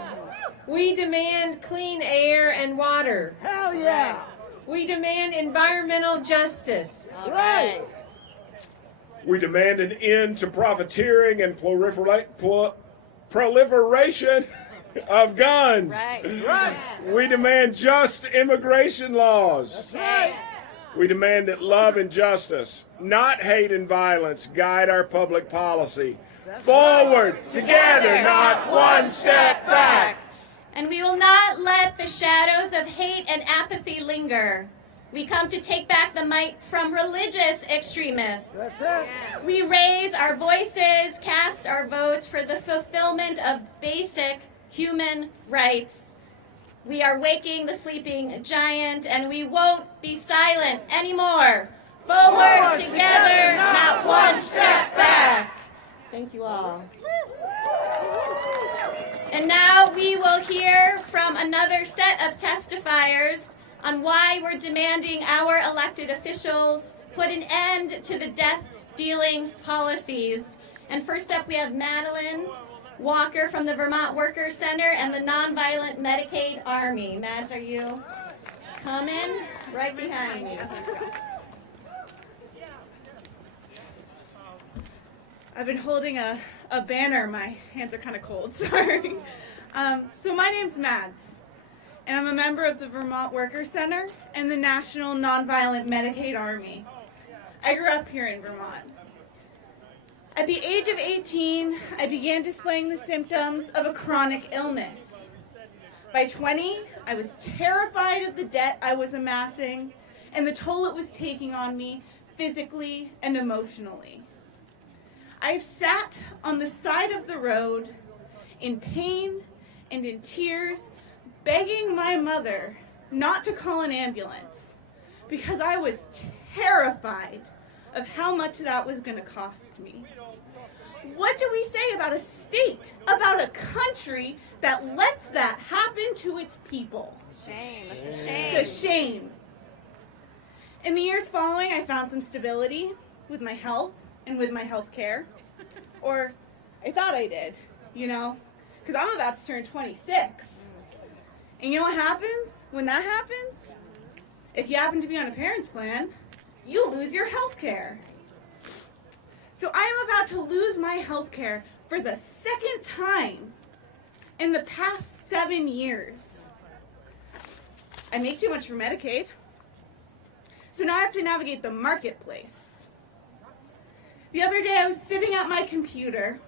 We demand clean air and water. Hell yeah. We demand environmental justice. Right. We demand an end to profiteering and proliferation of guns. Right. We demand just immigration laws. That's right. We demand that love and justice, not hate and violence, guide our public policy. Forward, together, not one step back. And we will not let the shadows of hate and apathy linger. We come to take back the mic from religious extremists. That's it. We raise our voices, cast our votes for the fulfillment of basic human rights. We are waking the sleeping giant, and we won't be silent anymore. Forward together, not one step back. Thank you all. And now we will hear from another set of testifiers on why we're demanding our elected officials put an end to the death-dealing policies. And first up, we have Madeline Walker from the Vermont Workers Center and the Nonviolent Medicaid Army. Mads, are you coming? Right behind me. I've been holding a banner. My hands are kind of cold, sorry. So my name's Mads, and I'm a member of the Vermont Workers Center and the National Nonviolent Medicaid Army. I grew up here in Vermont. At the age of 18, I began displaying the symptoms of a chronic illness. By 20, I was terrified of the debt I was amassing and the toll it was taking on me physically and emotionally. I've sat on the side of the road in pain and in tears, begging my mother not to call an ambulance because I was terrified of how much that was going to cost me. What do we say about a state, about a country that lets that happen to its people? Shame. It's a shame. It's a shame. In the years following, I found some stability with my health and with my health care. Or I thought I did, you know, because I'm about to turn 26. And you know what happens when that happens? If you happen to be on a parent's plan, you lose your health care. So I am about to lose my health care for the second time in the past 7 years. I make too much for Medicaid. So now I have to navigate the marketplace. The other day I was sitting at my computer.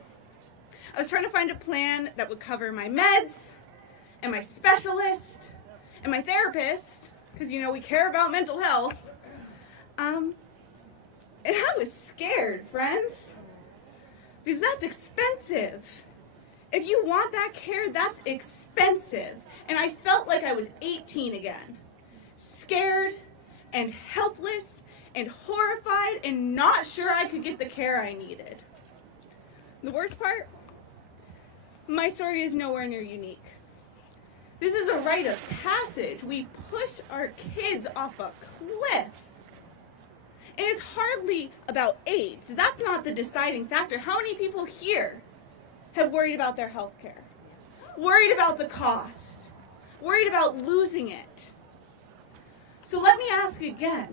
I was trying to find a plan that would cover my meds and my specialist and my therapist, because you know we care about mental health. And I was scared, friends, because that's expensive. If you want that care, that's expensive. And I felt like I was 18 again, scared and helpless and horrified and not sure I could get the care I needed. The worst part? My story is nowhere near unique. This is a rite of passage. We push our kids off a cliff. And it's hardly about age. That's not the deciding factor. How many people here have worried about their health care? Worried about the cost? Worried about losing it? So let me ask again.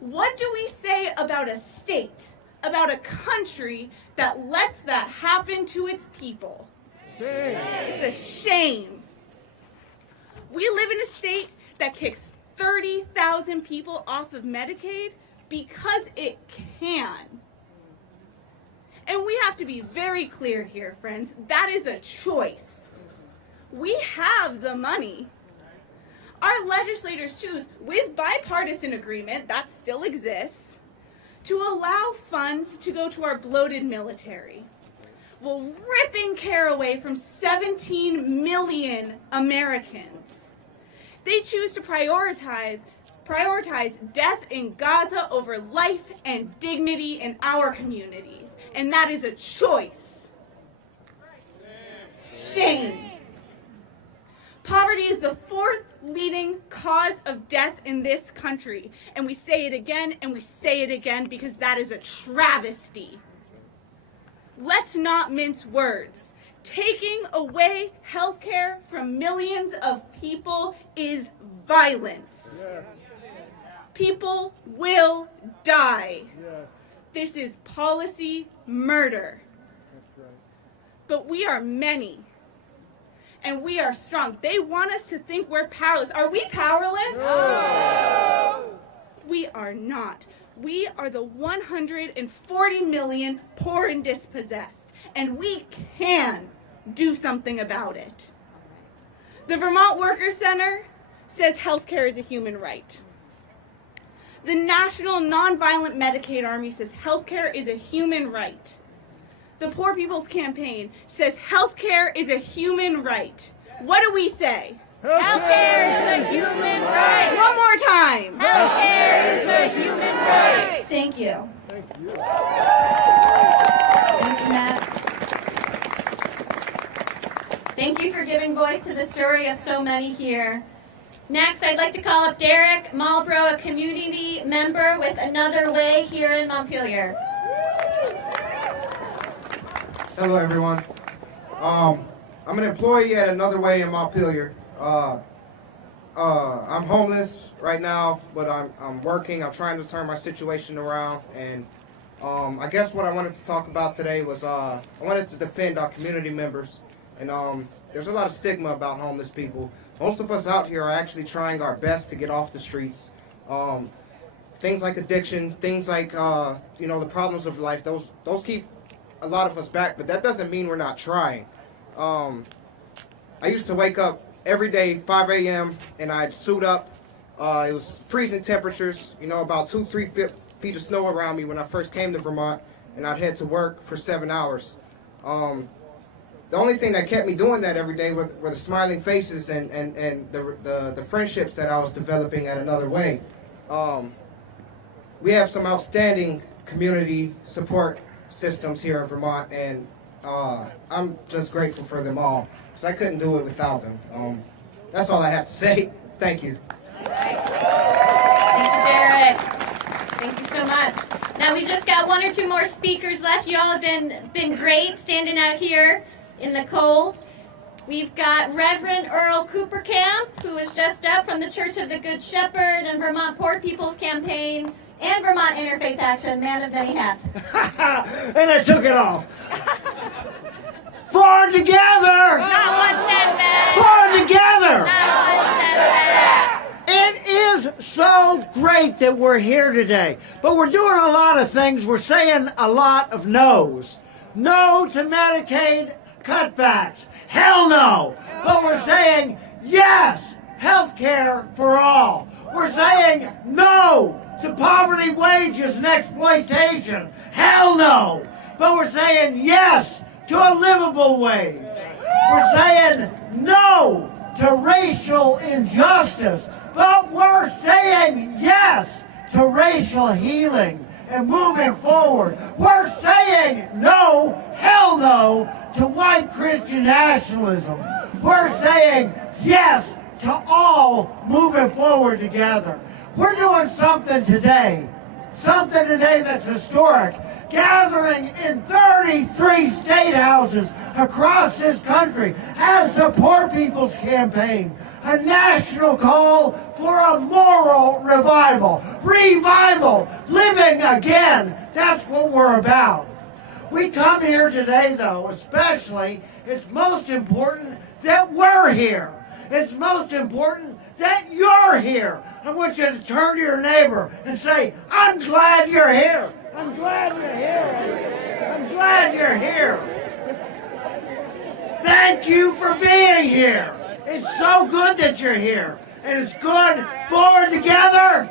What do we say about a state, about a country that lets that happen to its people? Shame. It's a shame. We live in a state that kicks 30,000 people off of Medicaid because it can. And we have to be very clear here, friends. That is a choice. We have the money. Our legislators choose, with bipartisan agreement, that still exists, to allow funds to go to our bloated military, while ripping care away from 17 million Americans. They choose to prioritize death in Gaza over life and dignity in our communities. And that is a choice. Shame. Poverty is the fourth leading cause of death in this country. And we say it again and we say it again because that is a travesty. Let's not mince words. Taking away health care from millions of people is violence. Yes. People will die. Yes. This is policy murder. That's right. But we are many. And we are strong. They want us to think we're powerless. Are we powerless? No. We are not. We are the 140 million poor and dispossessed. And we can do something about it. The Vermont Workers Center says healthcare is a human right. The National Nonviolent Medicaid Army says healthcare is a human right. The Poor People's Campaign says healthcare is a human right. What do we say? Healthcare is a human right. One more time. Healthcare is a human right. Thank you. Thank you. Thank you, Matt. Thank you for giving voice to the story of so many here. Next, I'd like to call up Derek Malbroux, a community member with Another Way here in Montpelier. Hello, everyone. I'm an employee at Another Way in Montpelier. I'm homeless right now, but I'm working. I'm trying to turn my situation around, and I guess what I wanted to talk about today was I wanted to defend our community members. And there's a lot of stigma about homeless people. Most of us out here are actually trying our best to get off the streets. Things like addiction, things like the problems of life. Those keep a lot of us back, but that doesn't mean we're not trying. I used to wake up every day, 5 a.m., and I'd suit up. It was freezing temperatures, about 2-3 feet of snow around me when I first came to Vermont, and I'd head to work for 7 hours. the only thing that kept me doing that every day were the smiling faces and the friendships that I was developing at another way. We have some outstanding community support systems here in Vermont, and I'm just grateful for them all, because I couldn't do it without them. That's all I have to say. Thank you. Thank you, Derek. Thank you so much. Now we just got one or two more speakers left. You all have been great standing out here in the cold. We've got Reverend Earl Kooperkamp, who is just up from the Church of the Good Shepherd and Vermont Poor People's Campaign and Vermont Interfaith Action, man of many hats. And I took it off. Forward together! Not one says that. Forward together! Not one says that. It is so great that we're here today. But we're doing a lot of things. We're saying a lot of no's. No to Medicaid cutbacks. Hell no. But we're saying yes, health care for all. We're saying no to poverty, wages, and exploitation. Hell no. But we're saying yes to a livable wage. We're saying no to racial injustice. But we're saying yes to racial healing and moving forward. We're saying no, hell no, to white Christian nationalism. We're saying yes to all moving forward together. We're doing something today that's historic, gathering in 33 state houses across this country as the Poor People's Campaign, a national call for a moral revival, living again. That's what we're about. We come here today, though, especially, it's most important that we're here. It's most important that you're here. I want you to turn to your neighbor and say, I'm glad you're here. I'm glad you're here. I'm glad you're here. Thank you for being here. It's so good that you're here. And it's good forward together.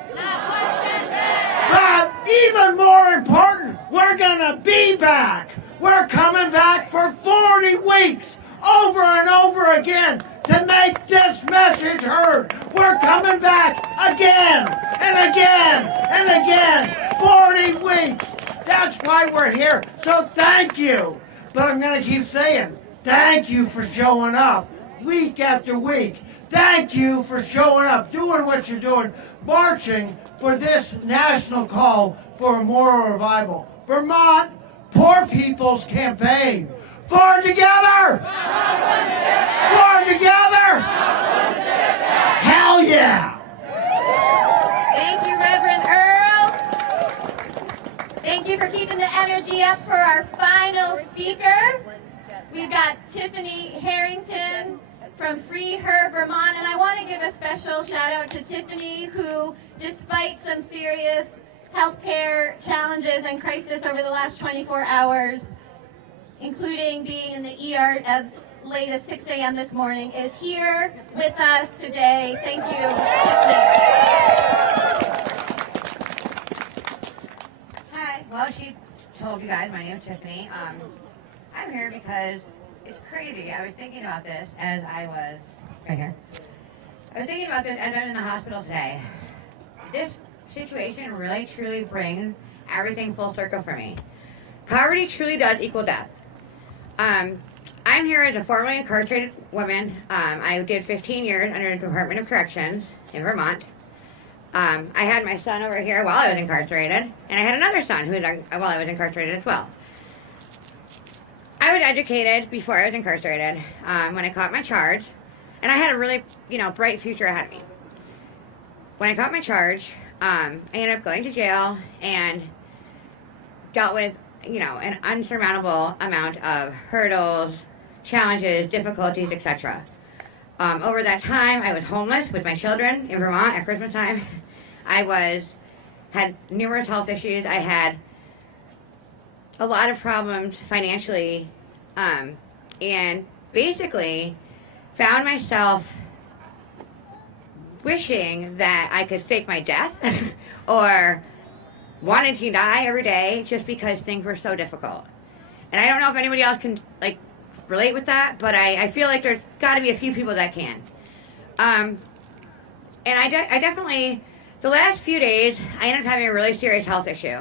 But even more important, we're going to be back. We're coming back for 40 weeks over and over again to make this message heard. We're coming back again and again and again. 40 weeks. That's why we're here. So thank you. But I'm going to keep saying, thank you for showing up week after week. Thank you for showing up, doing what you're doing, marching for this national call for a moral revival. Vermont Poor People's Campaign. Forward together! Forward together! Hell yeah! Thank you, Reverend Earl. Thank you for keeping the energy up for our final speaker. We've got Tiffany Harrington from Free Her Vermont, and I want to give a special shout out to Tiffany, who, despite some serious healthcare challenges and crisis over the last 24 hours, including being in the ER as late as 6 a.m. this morning, is here with us today. Thank you, Tiffany. Hi. Well, she told you guys my name is Tiffany. I'm here because it's crazy. I was thinking about this as I was right here. I was thinking about this as I was in the hospital today. This situation really, truly brings everything full circle for me. Poverty truly does equal death. I'm here as a formerly incarcerated woman. I did 15 years under the Department of Corrections in Vermont. I had my son over here while I was incarcerated, and I had another son who was while I was incarcerated as well. I was educated before I was incarcerated when I caught my charge, and I had a really, bright future ahead of me. When I caught my charge, I ended up going to jail and dealt with, an unsurmountable amount of hurdles, challenges, difficulties, etc. Over that time, I was homeless with my children in Vermont at Christmas time. I had numerous health issues. I had a lot of problems financially, and basically found myself wishing that I could fake my death or wanted to die every day just because things were so difficult. And I don't know if anybody else can relate with that, but I feel like there's got to be a few people that can. And I definitely, the last few days, I ended up having a really serious health issue.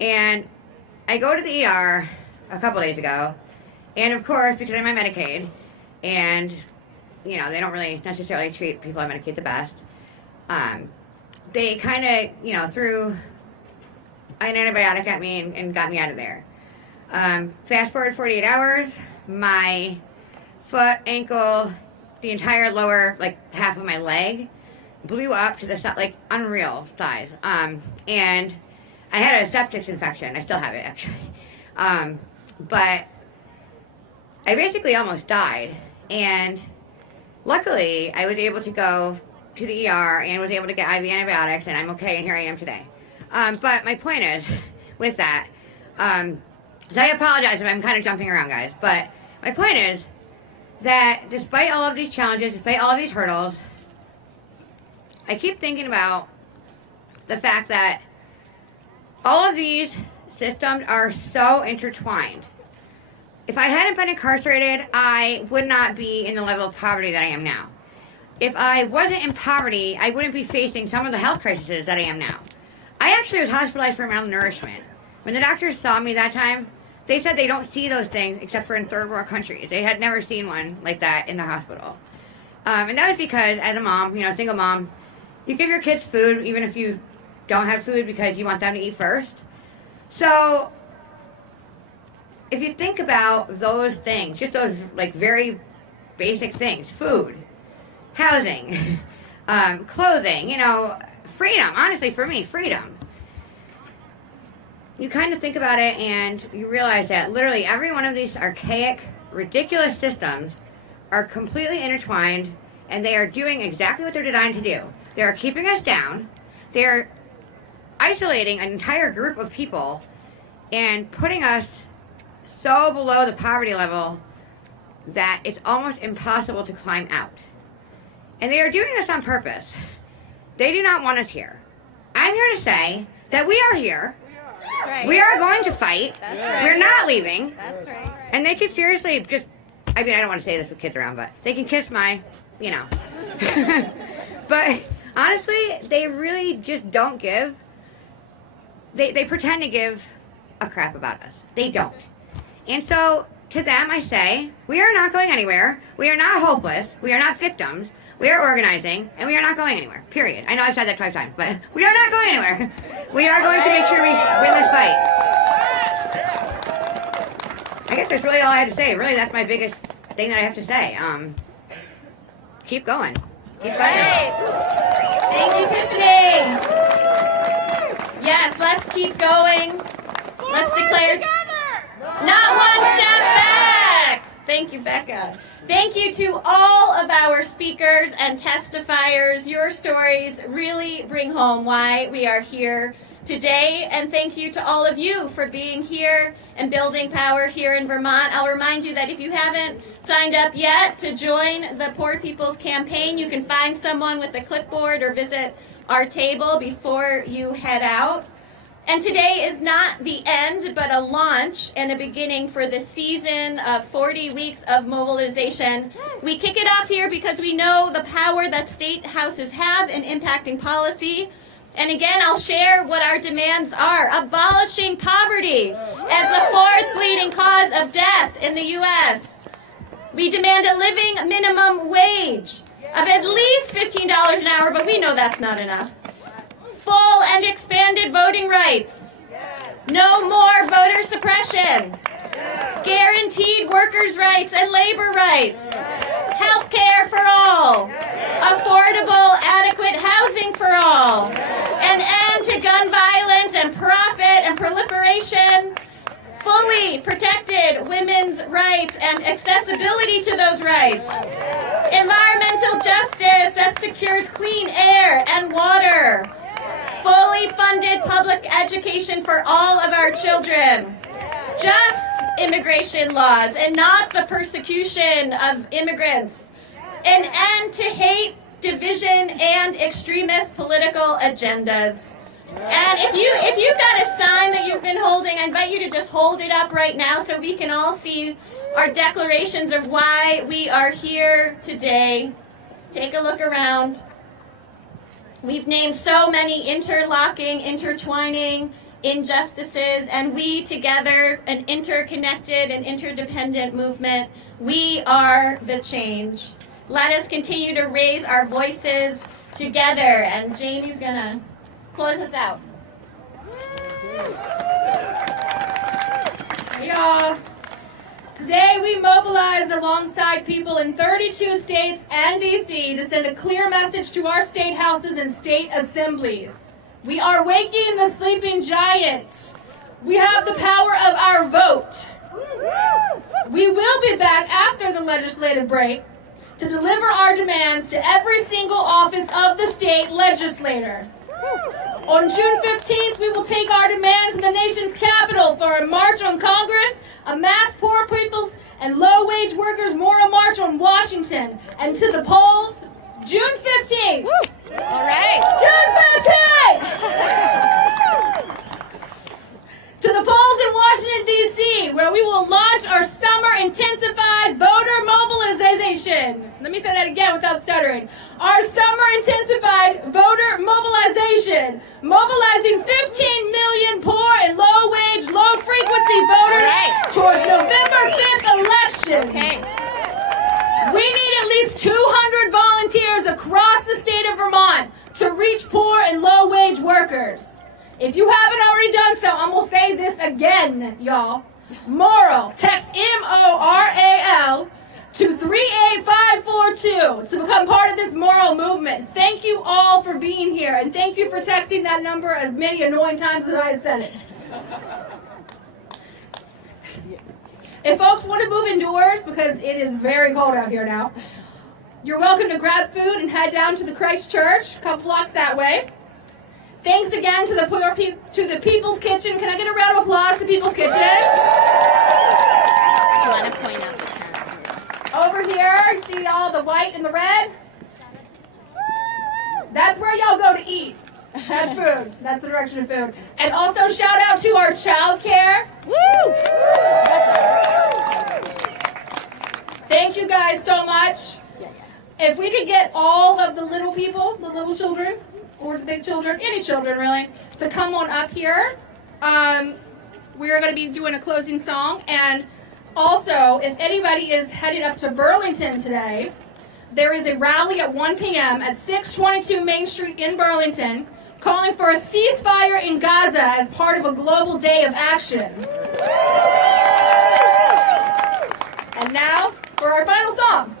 And I go to the ER a couple days ago, and of course, because I'm on Medicaid, and, you know, they don't really necessarily treat people on Medicaid the best, they kind of, you know, threw an antibiotic at me and got me out of there. Fast forward 48 hours, my foot, ankle, the entire lower, like, half of my leg blew up to the, like, unreal size. And I had a septic infection. I still have it, actually. But I basically almost died. And luckily, I was able to go to the ER and was able to get IV antibiotics, and I'm okay, and here I am today. But my point is, with that, so I apologize if I'm kind of jumping around, guys, but my point is that despite all of these challenges, despite all of these hurdles, I keep thinking about the fact that all of these systems are so intertwined. If I hadn't been incarcerated, I would not be in the level of poverty that I am now. If I wasn't in poverty, I wouldn't be facing some of the health crises that I am now. I actually was hospitalized for malnourishment. When the doctors saw me that time, they said they don't see those things except for in third world countries. They had never seen one like that in the hospital. And that was because, as a mom, you know, single mom, you give your kids food even if you don't have food because you want them to eat first. So, if you think about those things, just those like very basic things, food, housing, clothing, you know, freedom, honestly for me, freedom. You kind of think about it and you realize that literally every one of these archaic, ridiculous systems are completely intertwined, and they are doing exactly what they're designed to do. They are keeping us down. They are isolating an entire group of people and putting us so below the poverty level that it's almost impossible to climb out. And they are doing this on purpose. They do not want us here. I'm here to say that we are here. That's right. We are going to fight. That's right. We're not leaving. That's right. And they could seriously just, I mean, I don't want to say this with kids around, but they can kiss my, you know. But honestly, they really just don't give. They pretend to give a crap about us. They don't. And so, to them, I say, we are not going anywhere. We are not hopeless. We are not victims. We are organizing, and we are not going anywhere, period. I know I've said that 5 times, but we are not going anywhere. We are going to make sure we win this fight. I guess that's really all I had to say. Really, that's my biggest thing that I have to say. Keep going. Keep fighting. Thank you, Tiffany. Yes, let's keep going. Let's declare not one step back. Thank you, Becca. Thank you to all of our speakers and testifiers. Your stories really bring home why we are here today. And thank you to all of you for being here and building power here in Vermont. I'll remind you that if you haven't signed up yet to join the Poor People's Campaign, you can find someone with a clipboard or visit our table before you head out. And today is not the end, but a launch and a beginning for the season of 40 weeks of mobilization. We kick it off here because we know the power that state houses have in impacting policy. And again, I'll share what our demands are. Abolishing poverty as the 4th leading cause of death in the U.S. We demand a living minimum wage of at least $15 an hour, but we know that's not enough. Full and expanded voting rights. No more voter suppression. Guaranteed workers' rights and labor rights. Health care for all. Affordable, adequate housing for all. An end to gun violence and profit and proliferation. Fully protected women's rights and accessibility to those rights. Environmental justice that secures clean air and water. Fully funded public education for all of our children. Just immigration laws and not the persecution of immigrants. An end to hate, division, and extremist political agendas. And if you've got a sign that you've been holding, I invite you to just hold it up right now so we can all see our declarations of why we are here today. Take a look around. We've named so many interlocking, intertwining injustices, and we together, an interconnected and interdependent movement, we are the change. Let us continue to raise our voices together, and Jaimie's gonna close us out. Yeah. Today we mobilized alongside people in 32 states and DC to send a clear message to our state houses and state assemblies. We are waking the sleeping giant. We have the power of our vote. We will be back after the legislative break to deliver our demands to every single office of the state legislator. On June 15th, we will take our demands to the nation's capital for a march on Congress, a mass poor people's and low-wage workers' moral march on Washington, and to the polls, June 15th. All right. June 15th! To the polls in Washington, D.C., where we will launch our summer intensified voter mobilization. Let me say that again without stuttering. Our summer intensified voter mobilization, mobilizing 15 million poor and low-wage, low-frequency voters towards November 5th elections. Okay. We need at least 200 volunteers across the state of Vermont to reach poor and low-wage workers. If you haven't already done so, I'm going to say this again, y'all. Moral. Text MORAL to 38542 to become part of this moral movement. Thank you all for being here, and thank you for texting that number as many annoying times as I have said it. If folks want to move indoors, because it is very cold out here now, you're welcome to grab food and head down to the Christ Church, a couple blocks that way. Thanks again to the People's Kitchen. Can I get a round of applause to People's Kitchen? I want to point out the tent. Over here, you see all the white and the red? That's where y'all go to eat. That's food. That's the direction of food. And also shout out to our child care. Woo! Thank you guys so much. If we could get all of the little people, the little children, or the big children, any children really, to come on up here. We're going to be doing a closing song. And also, if anybody is headed up to Burlington today, there is a rally at 1 p.m. at 622 Main Street in Burlington calling for a ceasefire in Gaza as part of a global day of action. And now, for our final song.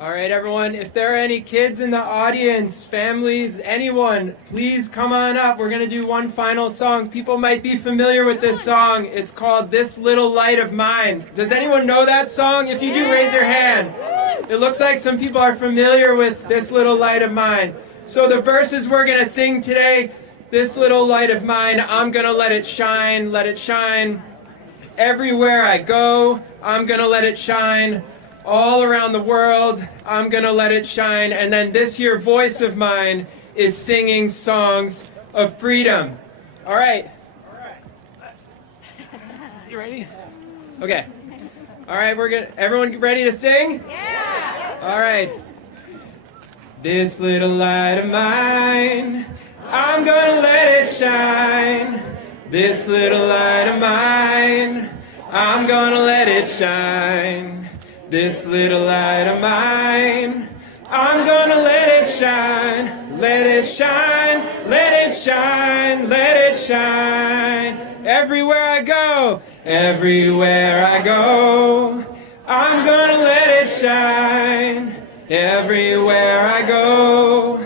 All right, everyone, if there are any kids in the audience, families, anyone, please come on up. We're going to do one final song. People might be familiar with this song. It's called This Little Light of Mine. Does anyone know that song? If you do, raise your hand. It looks like some people are familiar with This Little Light of Mine. So the verses we're going to sing today, this little light of mine, I'm going to let it shine, let it shine. Everywhere I go, I'm going to let it shine. All around the world, I'm gonna let it shine. And then this here voice of mine is singing songs of freedom. All right. You ready? Okay. All right, everyone ready to sing? Yeah. All right. This little light of mine, I'm gonna let it shine. This little light of mine, I'm gonna let it shine. This little light of mine, I'm gonna let it shine, let it shine, let it shine, let it shine. Everywhere I go, everywhere I go, I'm gonna let it shine. Everywhere I go,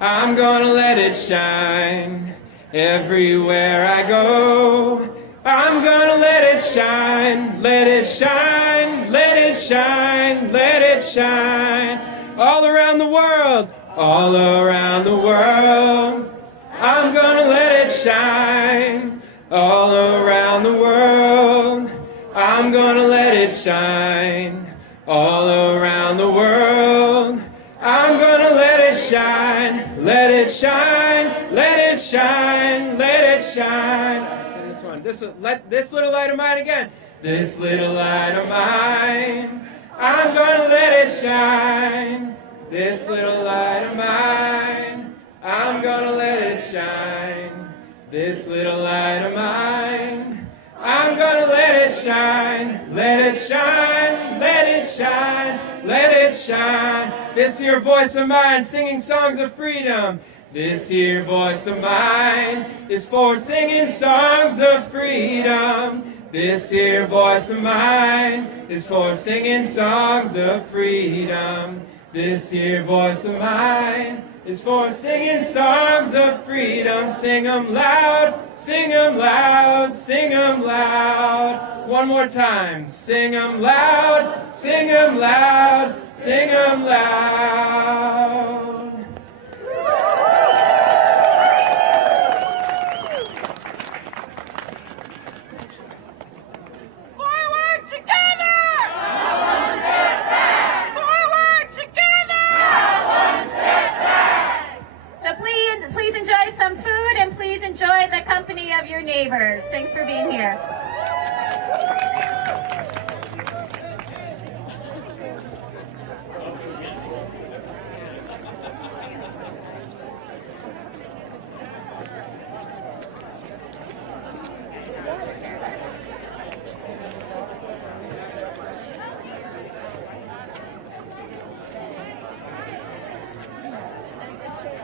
I'm gonna let it shine. Everywhere I go, I'm gonna let it shine, let it shine, let it shine, let it shine. All around the world, all around the world, I'm gonna let it shine. All around the world, I'm gonna let it shine. all around the world. I'm gonna let it shine, let it shine, let it shine, let it shine. Let's sing this one. Let this little light of mine again. This little light of mine, I'm gonna let it shine. This little light of mine, I'm gonna let it shine. This little light of mine, I'm gonna let it shine. Let it shine, let it shine, let it shine. This here voice of mine singing songs of freedom. This here voice of mine is for singing songs of freedom. This here voice of mine is for singing songs of freedom. This here voice of mine is for singing songs of freedom. Sing 'em loud, sing 'em loud, sing 'em loud. One more time. Sing 'em loud, sing 'em loud, sing 'em loud.